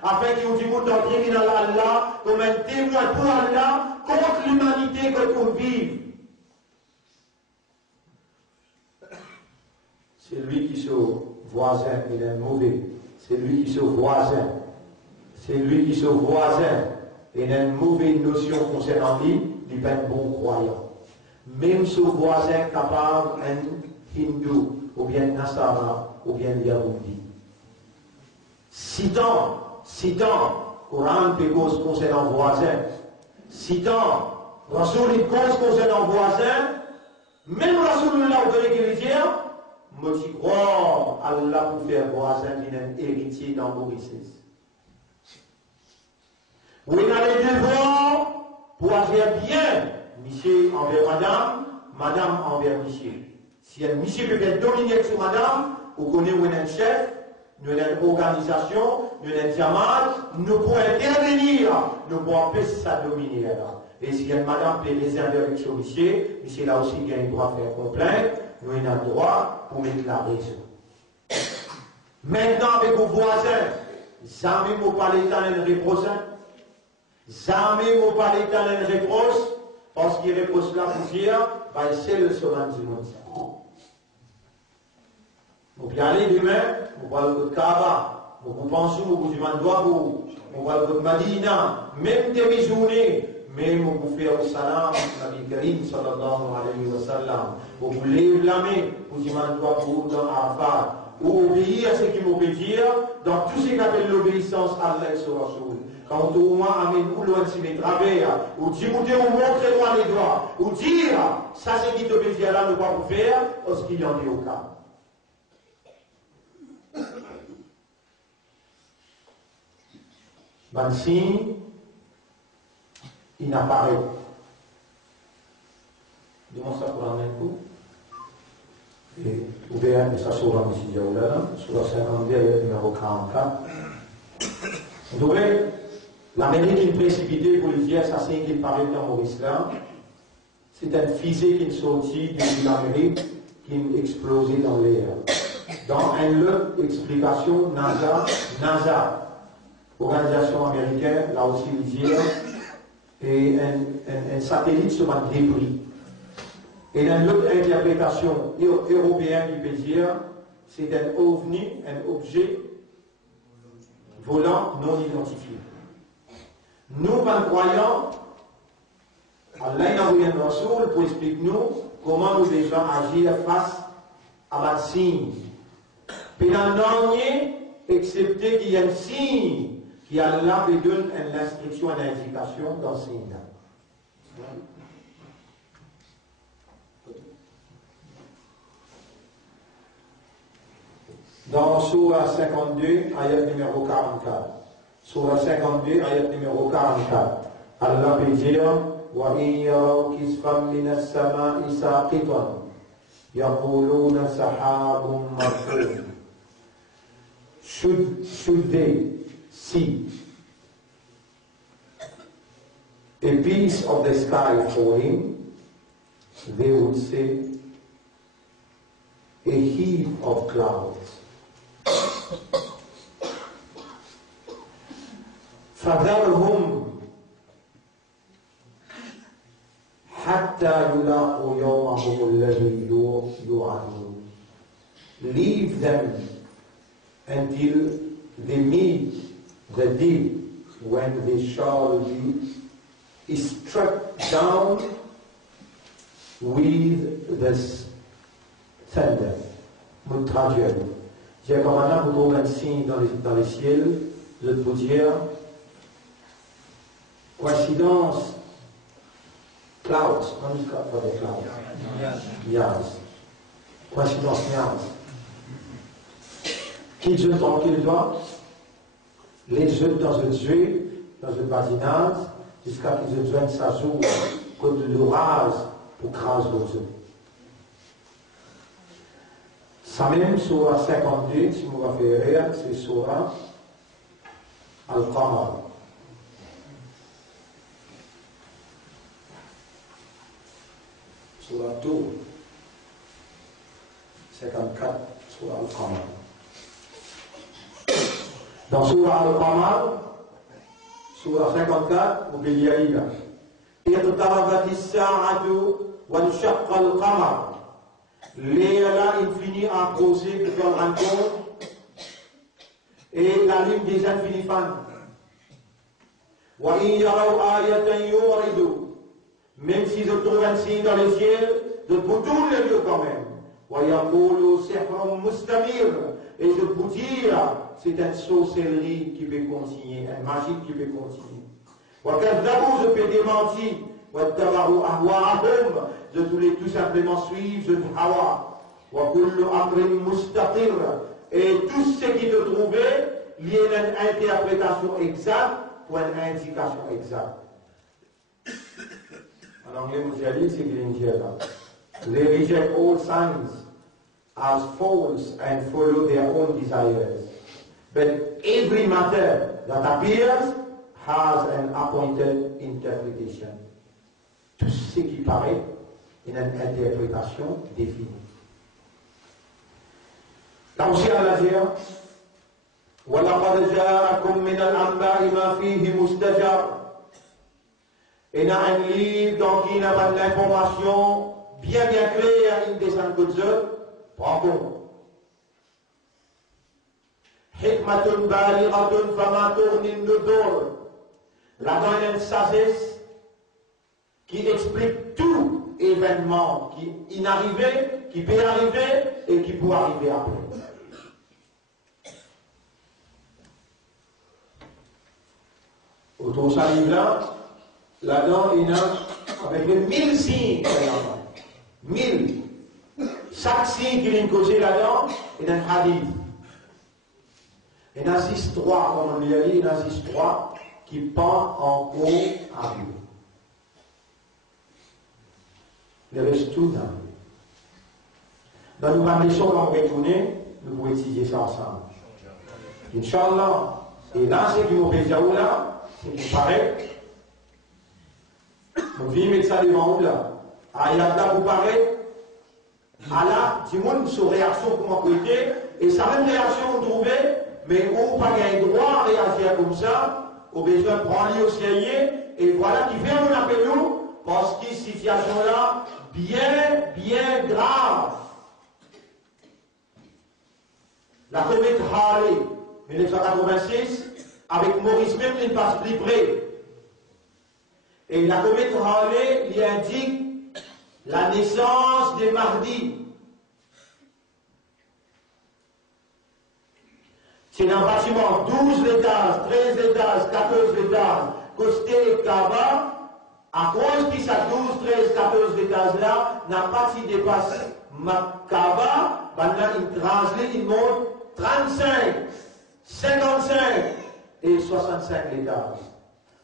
Afin qu'ils nous disent d'entrer dans Allah comme un témoin pour Allah contre l'humanité que nous vivons. C'est lui qui est voisin, il est mauvais. C'est lui qui est voisin. C'est lui qui est voisin. Il a une mauvaise notion concernant lui, il n'est pas un bon croyant. Même ce voisin capable, un hindou, ou bien Nasara, ou bien Yahudi. Citant, Coran peut cause concernant voisin. Citant, Rasoul il cause concernant voisin, même Rasoul là, vous connaissez qu'il veut dire, moi je crois Allah pour faire voisin qui est un héritier dans Maurice. Oui, il a les devoirs pour agir bien, monsieur envers madame, madame envers monsieur. Si un monsieur peut faire dominer sur madame, vous connaissez où il y a un chef, nous avons une organisation, nous avons un diamant, nous pouvons intervenir, nous pouvons empêcher ça dominer là. Et si une madame peut réserver avec son monsieur, monsieur là aussi il a le droit de faire complainte, nous avons le droit pour mettre la raison. Maintenant avec vos voisins, jamais vous parlez d'un reprochant, jamais vous parlez d'un reproche, parce qu'il reproche là pour dire, c'est le sauveur du monde. Vous pouvez aller demain, vous voyez votre Kaaba, vous pensez, vous dites Mandouabou, vous voyez votre Madina, même demi-journée, même vous pouvez faire au salam, Nabi Karim sallallahu alayhi wa sallam, vous vous levez la main, vous dites Mandouabou dans Arafat, ou obéir à ce qu'il vous peut dire, dans tout ce qu'on appelle l'obéissance à Allah et sur Rasoul. Quand au moins amène ou loin de mes travers, ou dire, ou montrez-moi les doigts, ou dire, ça c'est qui t'obéit à Allah, ne pas vous faire, parce qu'il y en est au cas. Ben signe, il n'apparaît. Demande ça pour un coup. Et ouvert, mais ça sur la musique de sur la 52, numéro 44. Donc, l'Amérique qui est précipitée pour le dire, ça c'est qu'il paraît dans Maurice là. C'est une fusée qui est sortie de l'Amérique, qui est explosée dans l'air. Dans une autre explication, NASA, organisation américaine, là aussi le dire, et un satellite sur un débris. Et dans l'autre interprétation européenne qui peut dire, c'est un ovni, un objet volant non identifié. Nous, en croyant, Allah n'a rien de Rasoul pour expliquer nous comment nous devons agir face à la signe. Puis dans le excepté qu'il y a un signe qui Allah nous donne une instruction, une indication dans ce signe. Dans Surah 52, ayat numéro 44. Surah 52, ayat numéro 44. Allah peut dire وَإِنْ يَرَوْا كِسْفًا مِنَ السَّمَاءِ سَاقِطًا يَقُولُونَ سَحَابٌ مَرْكُومٌ. Should they see a piece of the sky falling, they would say a heap of clouds. فَذَرْهُمْ حَتَّى يُلَاقُوا يَوْمَهُمُ الَّذِي يُوعَدُونَ. Leave them until they meet the day when they shall be struck down with this thunder. nous traduire. J'ai comme un vous trouver un signe dans les ciels, je peux vous dire, coïncidence, clouds, on dit pas des clouds. Yes. Coïncidence, yes. Qui jeune dans quel doigt? Les jeunes dans un jeu, dans une badinage, jusqu'à qu'ils se joignent sa joue, comme de l'orage pour craser vos œufs. Ça même, sur 52, si vous m'avez fait rire, c'est sur Al-Qamar. Sur la tour, 54, sur Al-Qamar. Dans Surah Al-Qamar, Surah 54, vous pouvez lire là. اقتربت الساعة وانشق القمر. Léa il finit à poser pour faire un compte et la ligne des infinis fans. وإن يروا آية يوردوا. Même s'ils trouvent un signe dans le ciel, de pour tous les lieux quand même. ويقولوا سحر مستمر. Et je peux dire, c'est une sorcellerie qui peut continuer, une magie qui peut continuer. وكذبوا, je peux démentir. واتبعوا أهواءهم, je voulais tout simplement suivre, je hawa. وكل أمر مستقر. Et tout ce qui te trouvait, lié à une interprétation exacte ou une indication exacte. En anglais, vous allez, c'est qu'il They reject all signs as false and follow their own desires. But every matter that appears has an appointed interpretation. Tout ce qui paraît une interprétation définie. Là aussi, Allah dit وَلَقَدْ جَاءَكُم مِّنَ الْأَنبَاءِ مَا فِيهِ مُسْتَجَرٌ. Et dans un livre dans qui il y a de l'information bien claire, une des cinq codes, prends compte. حِكْمَةٌ بَالِغَةٌ فَمَا تُغْنِ النُّذُرُ. Là-dedans, il y a une sagesse qui explique tout événement qui est inarrivé, qui peut arriver et qui peut arriver après. Autour de ce livre-là, là-dedans, il y a avec les 1000 signes. 1000. Chaque signe qui vient causer là-dedans, il y a un hadith. Il y en a 6-3, comme on l'a dit, il y en a 6-3 qui pendent en haut à Dieu. Le reste tout dans nous mêmes leçons qu'on va retourner, nous pouvons étudier ça ensemble. Inch'Allah. Et là, c'est qui nous fait là, c'est qui paraît. Nous vivons mettre ça devant nous là. Ayat là, vous paraît. Allah, du monde, sur réaction pour m'apprêter, et sa même réaction, vous trouvez, mais on n'a pas le droit à réagir comme ça, au besoin de prendre au sérieux, et voilà qui vient nous appeler nous, parce que cette situation-là, bien grave. La comète Halley, 1986, avec Maurice même, il passe plus près. Et la comète Halley, il indique la naissance des Mahdi. C'est un bâtiment 12 étages, 13 étages, 14 étages, costé Kaaba. À cause de ces 12, 13, 14 étages-là, n'a pas si dépassé Kaaba, maintenant il translate, il monte 35, 55 et 65 étages.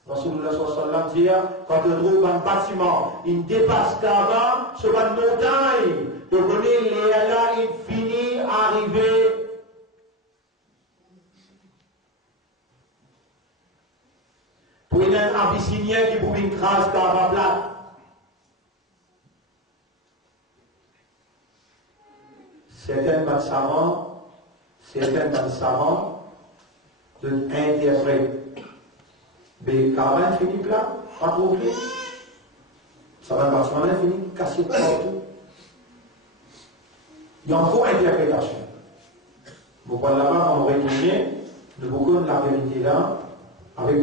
Rasulullah sallallahu alayhi wa sallam dit, quand on trouve un bâtiment, il dépasse Kaaba, sur une montagne, de donner les Allah, il finit arriver. Pour un Abyssinien qui pouvait une crasse Kaaba plate. Certains savants interprètent. Mais Kaaba finit plat, pas trop vite. Ça va bâtiment fini cassé partout. Il y a encore interprétation. Pourquoi là-bas, on retourne, de beaucoup de la vérité là, avec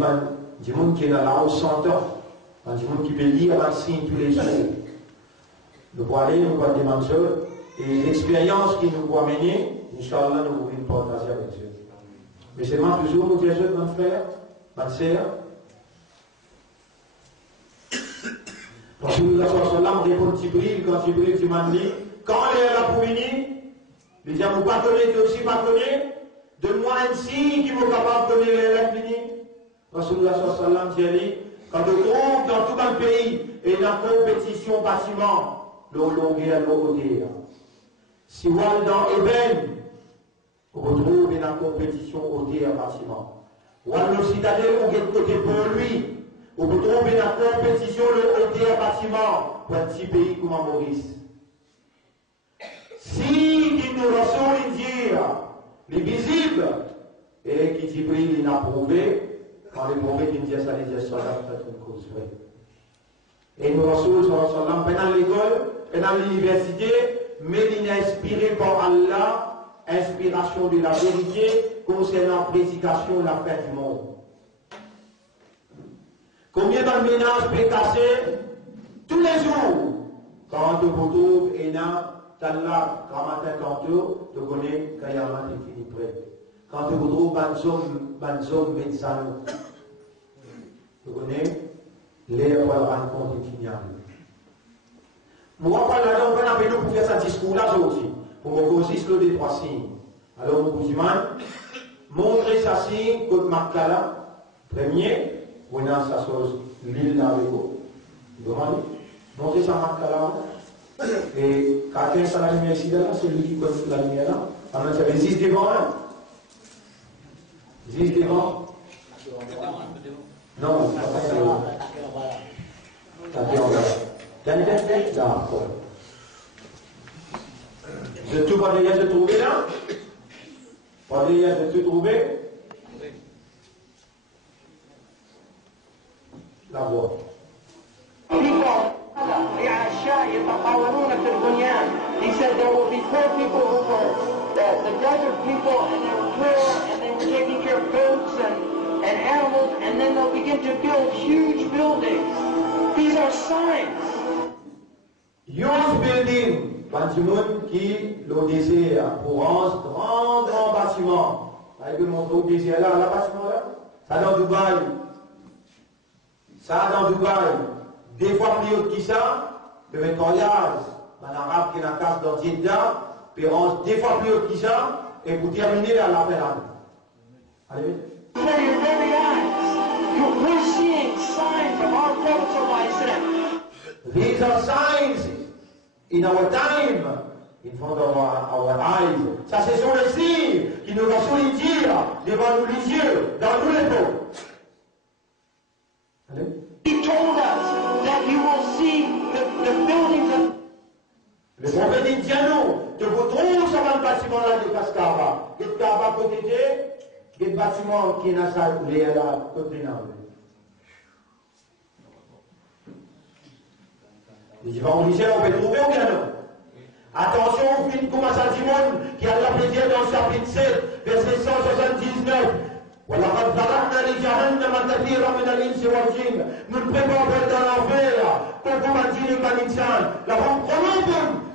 du monde qui est là, là au centre, du monde qui peut lire un signe tous les jours. Nous pouvons aller, nous pouvons demander, et l'expérience qui nous va mener, Inch'Allah, nous voulons partager avec Dieu. Mais c'est moi toujours nous dire, mon frère, ma sœur. Rasulullah sallallahu répond Jibril, quand Jibril dit, quand elle est là pour venir, il dit, vous pardonnez, tu aussi pardonné, donne-moi un signe qui vous capable de donner les lettres venir. Rasulullah sallallahu dit, quand on trouve dans tout un pays, et la compétition bâtiment, l'eau longueur, l'eau hauteur. Si vous allez dans Eben, vous retrouvez la compétition hauteur bâtiment. Ou allez dans Citadelle, vous êtes côté pour lui. Vous retrouvez la compétition le hauteur bâtiment pour un petit pays comme Maurice. Si il nous reçoit dire les visibles, et qui dit il n'a prouvé, quand les mauvais qui disent ça, ils disent ça, c'est une cause vraie. Et nous reçoit sallallahu alayhi dans l'école, dans l'université, mais il est inspiré par Allah, inspiration de la vérité concernant la prédication de la fin du monde. Combien de ménages peut casser tous les jours quand on retrouve et là, là, quand matin tantôt, tu connais quand il y a un matin fini près. Quand tu retrouves un zone médecin, tu connais l'air pour la rencontre infinie. Moi, pas là, on va appeler pour faire ce discours-là aussi, pour me causer le des trois signes. Alors, mon cousin, montrer sa signe, contre Makala, premier, on a sa chose, l'île d'Avego, montrer sa Makala, et quelqu'un sur la lumière ici, là, c'est lui qui connaît la lumière là. Alors, ça existe devant, hein? Existe devant? Non, c'est pas devant. T'as une tête là, je tout pas déjà se trouver là? Pas déjà se trouver? La voix. He said there will be poor people who were the desert people, and they were poor, and they were taking care of goats and animals, and then they'll begin to build huge buildings. These are signs. Huge building, bâtiment qui le désert, Provence, grand bâtiment. Avec le montre au désert là, le bâtiment là, ça dans Dubaï. Ça dans Dubaï, des fois plus haut que ça, de mettre en yaz. Un arabe qui est dans la case dans Jeddah, Pérance, des fois plus haut que ça, et pour terminer là, la peine. Allez. These are signs in our time, in front of our eyes. Ça, ce sont les signes qui nous vont souligner devant nous les yeux, dans nous les peaux. Allez. He told us that you will see the buildings of. Le prophète dit, tiens nous, te retrouves sur un bâtiment là de Cascava. Et tu as à côté de des bâtiments qui n'a ça, les là, côté là. Les évangéliens, on peut trouver ou bien non? Attention, vous faites comme à Saint-Simon, qui a la plaisir dans le chapitre 7, verset 179. ولقد ذرأنا لجهنم كثيرا من الإنس والجن. Nous ne préparons pas dans l'enfer pour vous mentir comme l'insan. لهم قلوب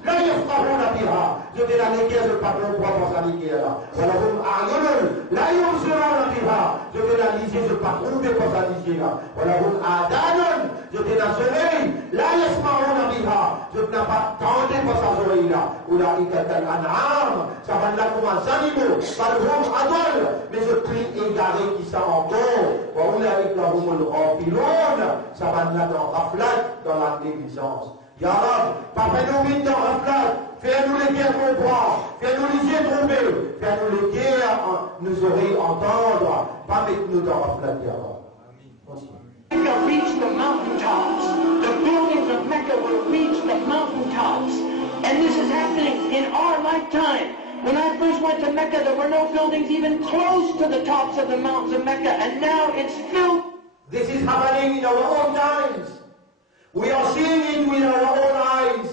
لا يفقهون بها. Je vais la niquer, je ne parle pas pour ça niquer là. ولهم أعين لا يبصرون بها. Je vais la liser, je ne parle pas pour ça niquer là. ولهم آذان. Je vais la oreille لا يسمعون بها. Je n'ai pas tenté pour ça oreille là. أولئك كالأنعام. Ça va là comme un animal. بل هم أضل. Mais je prie égaré qui sont encore. وأولئك هم الغافلون. Ça va là dans Raflat, dans la négligence. Ya Rab, pas fais-nous vite dans Raflat. Fais-nous les guerres comprendre. Fais-nous les yeux trouver. Fais-nous les guerres nous oreilles entendre. Pas mettre-nous dans Raflat, Ya Rab. Mecca reached the mountaintops. The buildings of Mecca will reach the mountaintops. And this is happening in our lifetime. When I first went to Mecca, there were no buildings even close to the tops of the mountains of Mecca. And now it's filled. This is happening in our own times. We are seeing it with our own eyes.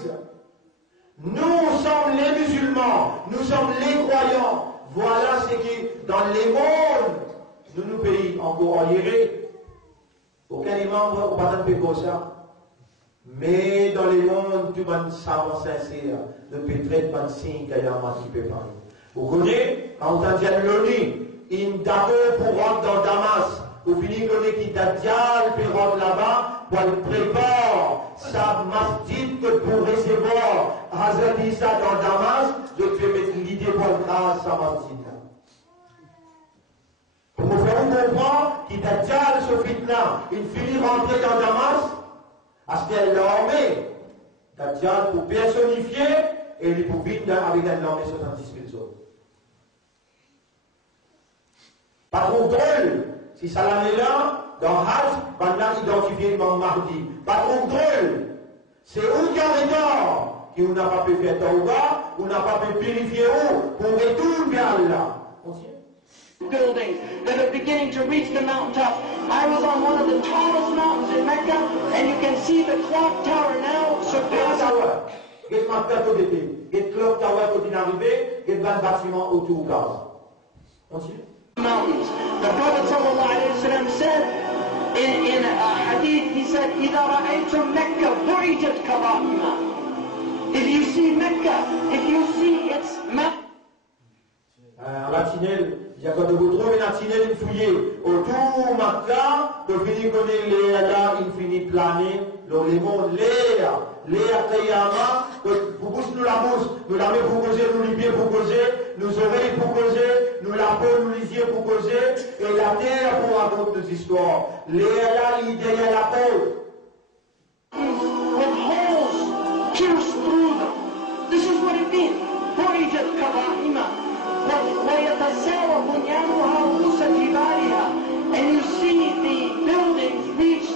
Nous sommes les musulmans. Nous sommes les croyants. Voilà ce qui, dans les mondes, nous pays encore en Yéré. Aucun imam ne peut pas faire comme ça. Mais dans les mondes, tout le monde savant sincère, ne peut être pas de signe qu'il y a un qui peut parler. Vous connaissez, quand on dit l'ONU, il d'abord pour rentrer dans Damas, vous finissez qui d'Adial, puis rentrer là-bas, pour le préparer sa masjid que pour recevoir Hazrat Isa dans Damas, je vais mettre l'idée pour le grâce sa masjid là. Pour vous faire comprendre qu'il d'Adial ce fitna, il finit rentrer dans Damas, à ce qu'elle l'armée, d'Adial pour personnifier, et il pour venir avec un armée 70 000 autres. Pas trop drôle, si ça l'année là, dans Hajj, on a identifié l'imam Mahdi. Pas trop drôle, c'est où Garédor qui n'a pas pu faire Tauba, ou n'a pas pu purifier pour retourner vers Allah. Buildings that are beginning to reach the mountaintop. I was on one of the tallest mountains in Mecca, and you can see the clock tower now surpassing. Get ma tête au début, get clock tower quand il est arrivé, get 20 bâtiments autour de Continue. Mountains. The Prophet ﷺ said in a hadith, he said, إِذَا رَأَيْتُمْ مَكَّةَ بُعِجَتْ كَرَائِمَا. If you see Mecca, if you see its mountains. En latinel, il y a quand vous trouvez latinel, il fouillé autour Makkah, de finir connaître les là, il finit planer, dans les mondes, l'air, Kayama, vous poussez nous la bouche, nous la main pour causer, nous les pieds pour causer, nous oreilles pour causer, nous la peau, nous les yeux pour causer, et la terre pour raconter nos histoires. L'air là, l'idée à la peau. With holes pierced through them. This is what it means. بُعِجَتْ كَرَائِمَا. ويتساوى بنيانها رؤوس جبالها, and you see the buildings reach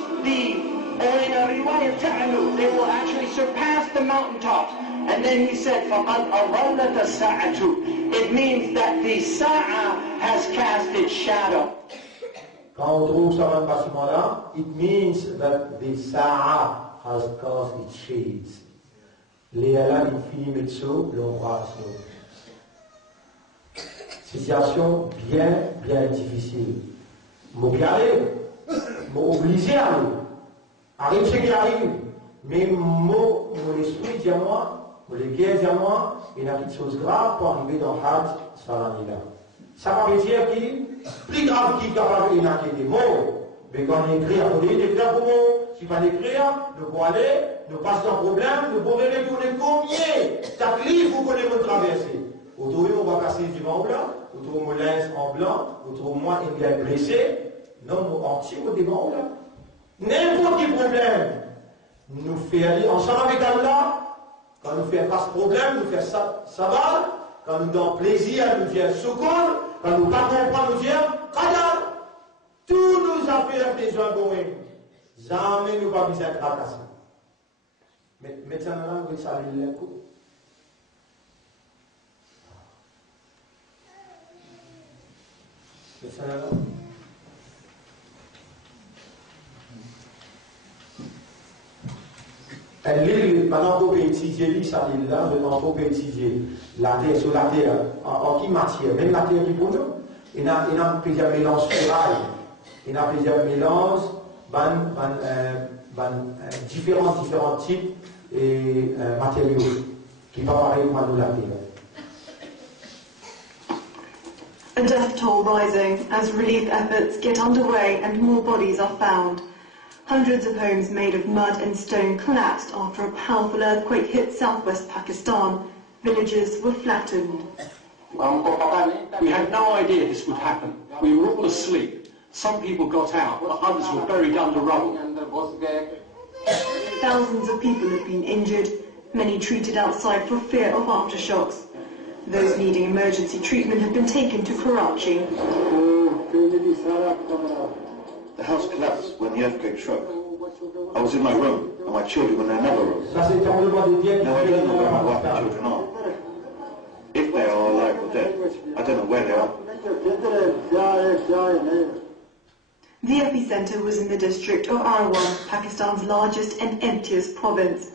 or in a riwayah ta'alu, they will actually surpass the mountaintops. And then he said, فَقَدْ أَظَلَّتَ السَّاعَةُ. It means that the sa'a has cast its shadow. Quand on trouve ça dans le bâtiment là, it means that the sa'a has cast its shades. Léala, l'infini mezzo, l'ombrage. Situation bien difficile. Mon obligé à aller. Arrive ce qui arrive. Mais mon esprit dit à moi, mon guerre dit à moi, il y a quelque chose de grave pour arriver dans Hajj Salanila. Ça veut dire qu'il plus grave qu'il est capable de des mots. Mais quand on écrit, on est d'écrire pour mots. Si on écrire, nous pouvons aller, nous passons un problème, nous pouvons retourner combien chaque livre vous connaissez votre traversée. Autour on va casser du vent blanc, autour mon linge en blanc, autour moi il est blessé, non mon entier au démon là. N'importe quel problème, nous fait aller ensemble avec Allah, quand nous faisons face problème, nous faisons sabbat, quand nous donnons plaisir, nous disons secours, quand nous ne partons pas, nous disons qadar. Tout nous a fait des besoins pour nous. Jamais nous pas besoin de tracasser. Mais maintenant, vous savez le coup. L'île, maintenant, on peut étudier l'île, ça l'île là, on peut étudier la terre, sur la terre, en qui matière, même la terre qui pour nous. Il y a plusieurs mélanges ferrailles, il y a plusieurs mélanges, différents types et matériaux qui vont pareil pour nous la terre. A death toll rising as relief efforts get underway and more bodies are found. Hundreds of homes made of mud and stone collapsed after a powerful earthquake hit southwest Pakistan. Villages were flattened. We had no idea this would happen. We were all asleep. Some people got out, but others were buried under rubble. Thousands of people have been injured, many treated outside for fear of aftershocks. Those needing emergency treatment have been taken to Karachi. The house collapsed when the earthquake struck. I was in my room, and my children were in another room. Now I don't know where my wife and children are. If they are alive or dead, I don't know where they are. The epicenter was in the district of Arwan, Pakistan's largest and emptiest province.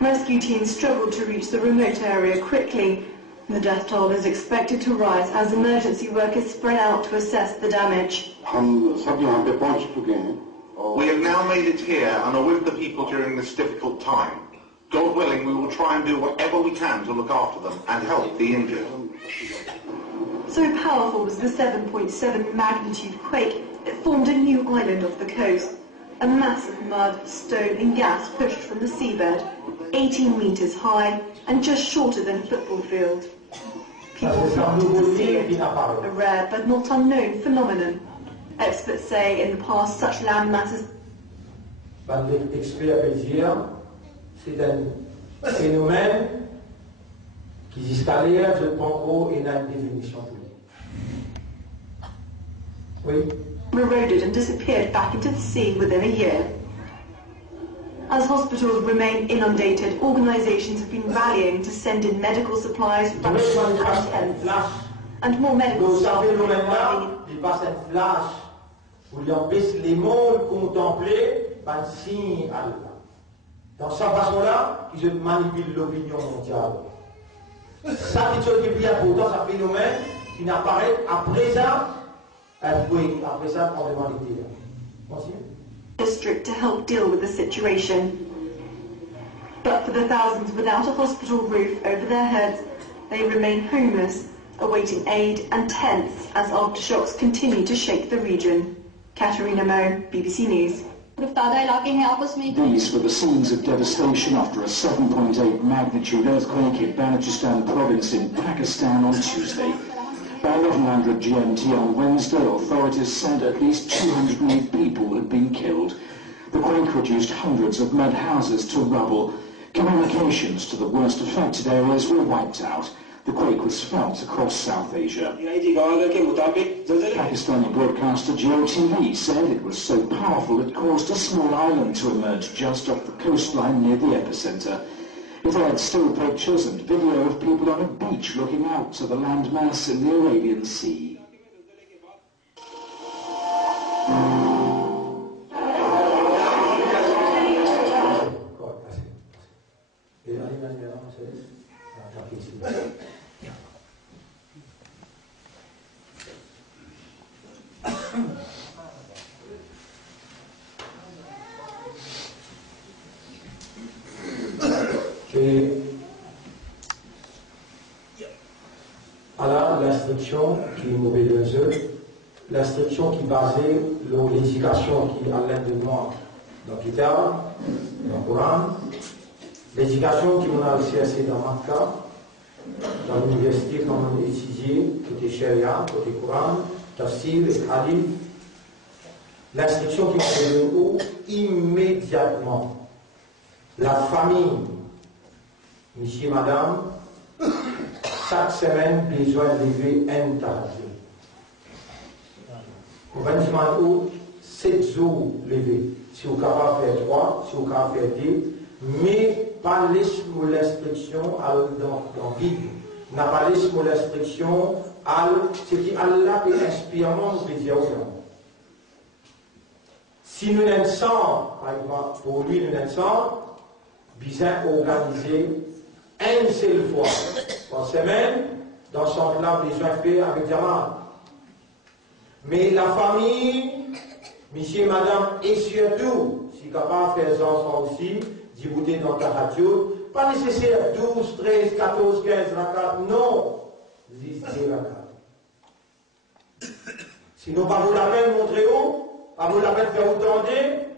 Rescue teams struggled to reach the remote area quickly. The death toll is expected to rise as emergency workers spread out to assess the damage. हम सब यहाँ पे पहुँच चुके हैं We have now made it here and are with the people during this difficult time. God willing, we will try and do whatever we can to look after them and help the injured. So powerful was the 7.7 magnitude quake, it formed a new island off the coast. A mass of mud, stone and gas pushed from the seabed, 18 metres high and just shorter than a football field. People flocked to see it, a rare but not unknown phenomenon. Experts say in the past such land masses... L'expert peut dire, c'est un phénomène qui s'installe de Congo et n'a une définition politique. Oui. Eroded and disappeared back into the sea within a year. As hospitals remain inundated, organisations have been rallying to send in medical supplies, vaccines and tents. And more medical staff have been arriving. Il passe un flash où il empêche les mondes contempler par signe à Allah. Dans cette façon-là, ils manipulent l'opinion mondiale. Ça, quelque chose qui est plus important, c'est un phénomène qui n'apparaît après ça. District to help deal with the situation. But for the thousands without a hospital roof over their heads, they remain homeless, awaiting aid and tents as aftershocks continue to shake the region. Katerina Moe, BBC News. These were the scenes of devastation after a 7.8 magnitude earthquake in Balochistan province in Pakistan on Tuesday. By 1100 GMT on Wednesday, authorities said at least 208 people had been killed. The quake reduced hundreds of mud houses to rubble. Communications to the worst affected areas were wiped out. The quake was felt across South Asia. Pakistani broadcaster GeoTV said it was so powerful it caused a small island to emerge just off the coastline near the epicenter. It aired still pictures and video of people on a beach looking out to the landmass in the Arabian Sea. Et alors l'instruction qui est mauvaise, l'instruction qui est basée sur l'éducation qui est à l'aide de moi dans le Kitab, dans le Coran, l'éducation qui m'a aussi assez dans Makkah, dans l'université qu'on a étudié, côté Sharia, côté Coran, Tafsir et Hadith, l'instruction qui m'a fait où immédiatement la famille, monsieur, madame, chaque semaine, besoin de lever un tahajjud. Au 28 août, 7 jours levés. Si vous pouvez faire 3, si vous pouvez faire 10, mais pas laissez-moi l'instruction dans le vide. N'a pas laissez-moi l'instruction ce qui Allah peut inspirer, nous peut dire aux gens. Si nous n'en sommes, par exemple, pour lui, nous n'en sommes, bien organisé une seule fois par semaine, dans son plan besoin de faire avec Jamal. Mais la famille, monsieur, madame, et surtout, si capable de faire des enfants aussi, d'y dans ta radio, pas nécessaire 12, 13, 14, 15 rakats, non, 10 rakats. Sinon, pas vous la peine de montrer où, pas vous la peine de faire entendre,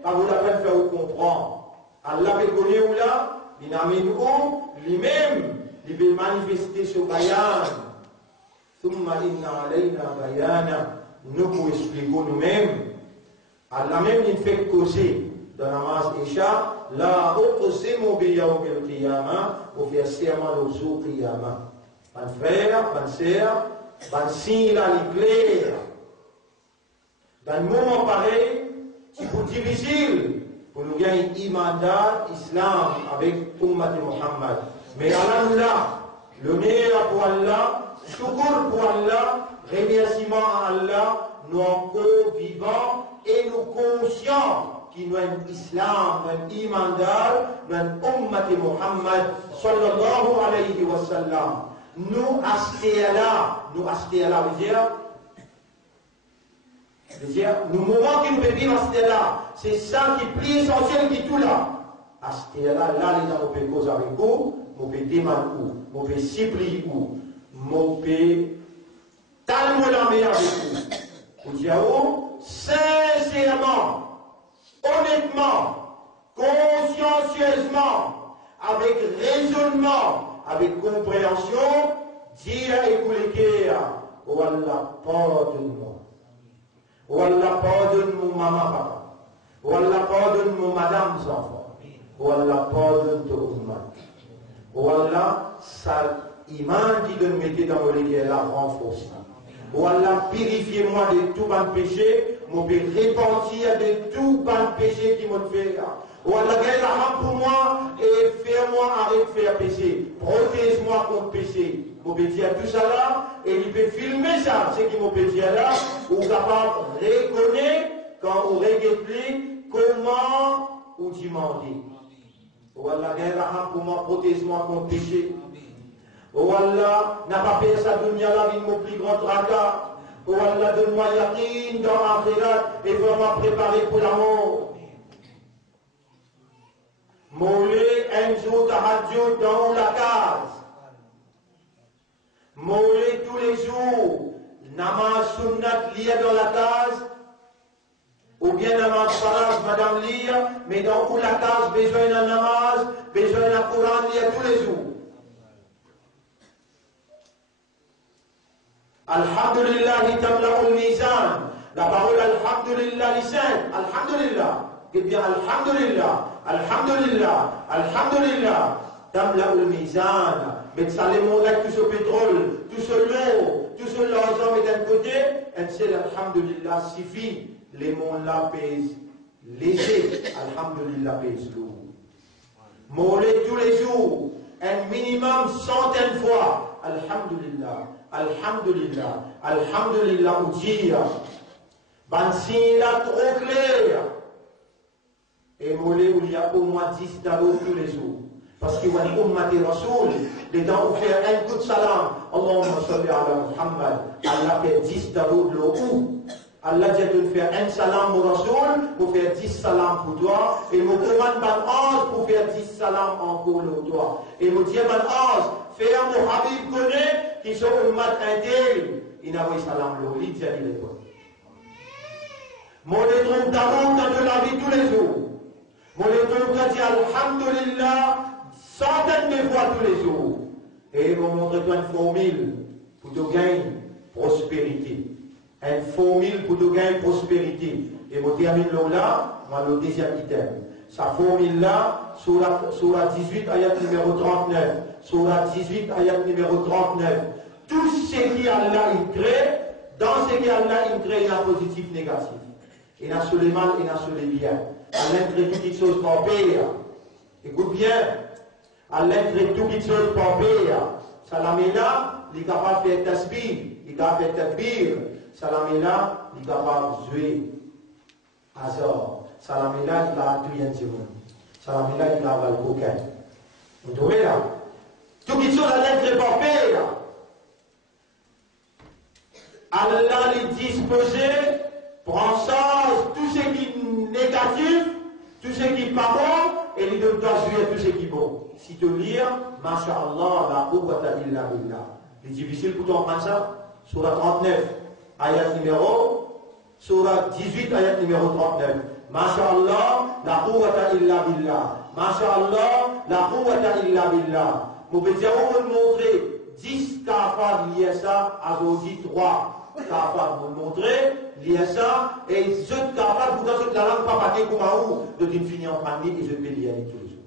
pas vous la peine de faire comprendre. Allah peut connaître où là, il n'amène où, lui-même, il veut manifester ce bayan. Thumma inna alayna bayana, nous pouvons expliquer nous-mêmes. Allah même il fait causer dans la namaz Isha, la uqsimu bi yawm al-qiyamah, ou fi as-siyama l'uzu qiyamah. Ban frère, ban sœur, ban signe là, il clair. Dans le moment pareil, c'est pour difficile. Pour nous gagner imandat, islam, avec Ummat Muhammad. Mais Allah, le meilleur pour Allah, shukr pour Allah, remerciement à Allah, nous encore vivants et nous conscients qu'il y a un islam, un imandat, un Ummat Muhammad, sallallahu alayhi wa sallam. Nous acheter Allah veut dire, C'est-à-dire, nous moments qui nous peut vivre à ce là, c'est ça qui est plus essentiel qui tout là. À ce là, là, les gens peuvent causer avec vous, vous pouvez demander où, vous pouvez supplier où, vous pouvez tellement la meilleure avec vous. Vous dites, oh, sincèrement, honnêtement, consciencieusement, avec raisonnement, avec compréhension, dire et couler, oh Allah, pardonne-moi. Oh Allah, pardonne-moi, maman, papa. Oh Allah, pardonne-moi, madame, enfants. Oh Allah, pardonne-moi. Oh Allah, ça, iman qui donne mettre dans le lit, la renforce. Oh Allah, purifiez-moi de tout bon péché, mon peut repentir de tout bon péché qui m'a fait. Oh Allah, gagne la main pour moi et fais-moi arrêter de faire péché. Protège-moi contre péché. Mon peut dire tout ça là, et il peut filmer ça, ce qui m'a peut dire là, ou capable de reconnaître quand on regarde comment on demande. Oh Allah, gagne la main pour moi, protège-moi contre péché. Oh Allah, n'a pas fait ça dunya la vie mon plus grand tracas. Oh Allah, donne-moi yakin dans l'akhirat et vraiment préparer pour la mort. Molé Enzo Tahadjo dans la case. Molé tous les jours. Namaz sunnat lié dans la case. Ou bien namaz faraj, madame lire, mais dans la case, besoin d'un namaz, besoin d'un Coran lié tous les jours. Alhamdulillah, tamla'ul mizan. La parole Alhamdulillah, lisan. Alhamdulillah. Eh bien, Alhamdulillah. Alhamdulillah. Alhamdulillah. Tamla'ul mizan. Mais ça les montre tout ce pétrole, tout ce l'eau, tout ce l'argent met d'un côté, et c'est l'Alhamdulillah suffit. Les mondes là pèsent léger. Alhamdulillah pèse lourd. Mollet tous les jours, un minimum 100 fois. Alhamdulillah. Alhamdulillah, Alhamdulillah, ou dire, ben signe là trop clair, et molé où il y a au moins 10 d'allo tous les jours. Parce qu'il y a une ummati rasoul, les dents où faire un coup de salam, Allahumma salli ala Muhammad, Allah fait 10 d'allo de l'eau. Allah dit de faire un salam au rasoul, pour faire 10 salams pour toi, et me commande ban 11 pour faire 10 salams encore pour toi. Et me dit ban 11, fais un mot Habib connaît, qui sont une mat interne, il n'a pas salam l'eau, il dit à l'époque. Mon étron d'amour dans la vie tous les jours. Mon étron qui dit Alhamdulillah, centaines de fois tous les jours. Et il m'a montré une formule pour te gagner prospérité. Une formule pour te gagner prospérité. Et je termine là, le deuxième item. Sa formule là, Surah 18, ayat numéro 39. Surah 18, ayat numéro 39. Tout ce qui Allah crée, dans ce qui Allah crée, il y a positif, négatif. Il y a sur les mal, il y a sur les biens. Allah crée toutes choses pour payer. Écoute bien. Allah crée toutes choses pour payer. Salamina, il est capable de faire tasbih, il est capable de faire tadbir. Salamina, il est capable de jouer. Azor. Salamina, il a tué un seconde. Salamina, il a le coquin. Vous trouvez là? Toutes les choses, Allah crée pour payer. Allah les disposer, prend ça, tout ce qui est négatif, tout ce qui est pas bon, et il doit jouer tout ce qui est bon. Si tu lis, Masha'Allah, la quwwata illa billah. C'est difficile pour toi de prendre ça. Surah 39, ayat numéro, Surah 18, ayat numéro 39. Masha'Allah, la quwwata illa billah. Masha'Allah, la quwwata illa billah. Vous pouvez dire, on va montrer 10 kafars liés à ça, à aujourd'hui 3. Capable de vous montrer, lier ça, et je suis capable de vous la langue pas paquet comme à où, de finir en famille et je vais lier tous les jours.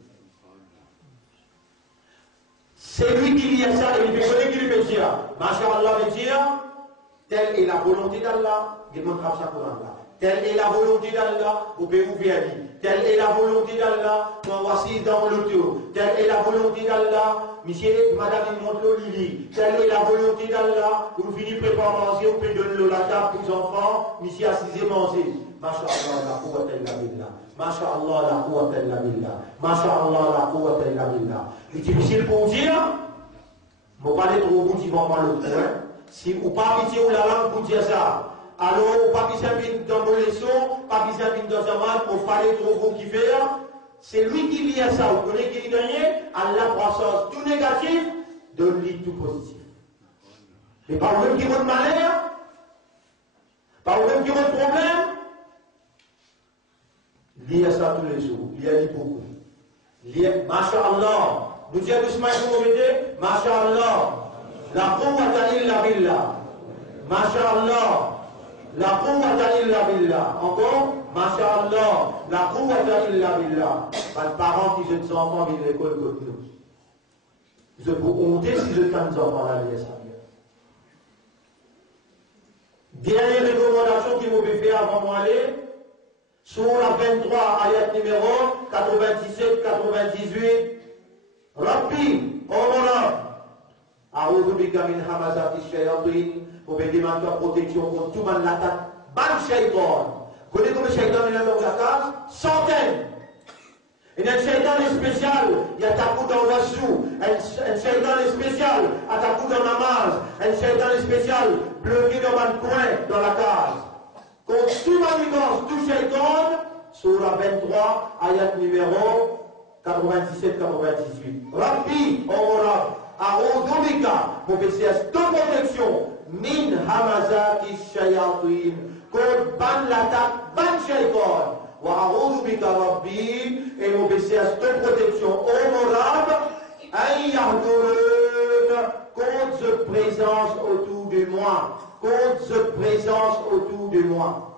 C'est lui qui lit ça, et il peut connaître qui lui peut dire, Masha'Allah veut dire, telle est la volonté d'Allah, il montre ça pour Allah. Telle est la volonté d'Allah, vous pouvez ouvrir la vie. Telle est la volonté d'Allah, on voici dans l'auto. Telle est la volonté d'Allah, monsieur, madame, il montre le Lili. Telle est la volonté d'Allah, vous finissez préparer manger, vous pouvez donner la table pour les enfants, monsieur, assisez manger. Masha'Allah, la quwwata illa billah. Masha'Allah, la quwwata illa billah. Masha'Allah, la quwwata illa billah. C'est difficile pour dire, mais pas les trop vous qui vont prendre le point. Si vous pas habitué ou la langue pour dire ça, alors pas besoin dans mon leçon, pas besoin dans un mal, pour faire trop gros qui faire. C'est lui qui lie à ça. Vous connaissez qui gagne à la croissance tout négatif, donne lui tout positif. Mais par vous-même qui votre malheur, par vous-même qui votre problème, lié à ça tous les jours, lié à lui beaucoup. Lié, Masha'Allah. Nous disons doucement, vous mettez, Masha'Allah. La quwwata illa billah. Masha'Allah. La quwwata illa billah. Encore, Masha'Allah. La quwwata illa billah. Pas de parents qui jettent enfants à l'école comme nous. Vous êtes pour honter si je tente des enfants à l'IS. Dernière recommandation qui m'avait fait avant moi aller, sur la 23, ayat numéro 97-98, Rabbi, oh mon homme, A'udhu bika min hamazati shayatin, pour demander la protection contre tout le monde l'attaque. Ban shaitan. Vous connaissez comme le shaitan est dans la case? Centaines. Et un shaitan spécial, il y a ta coup dans le sou. Un shaitan spécial, à ta coup dans la marge. Un shaitan spécial, bloqué dans un coin, dans la case. Contre tout manigance, tout shaitan, sur la 23, ayat numéro 97-98. Rabbi, oh Rab, A'udhu bika, mon PCS de protection, min hamazati shayatin, contre ban l'attaque, ban shaitan. Wa a'udhu bika Rabbi, et mon PCS de protection, oh mon Rab, ay yahdurun, contre cette présence autour de moi, contre cette présence autour de moi.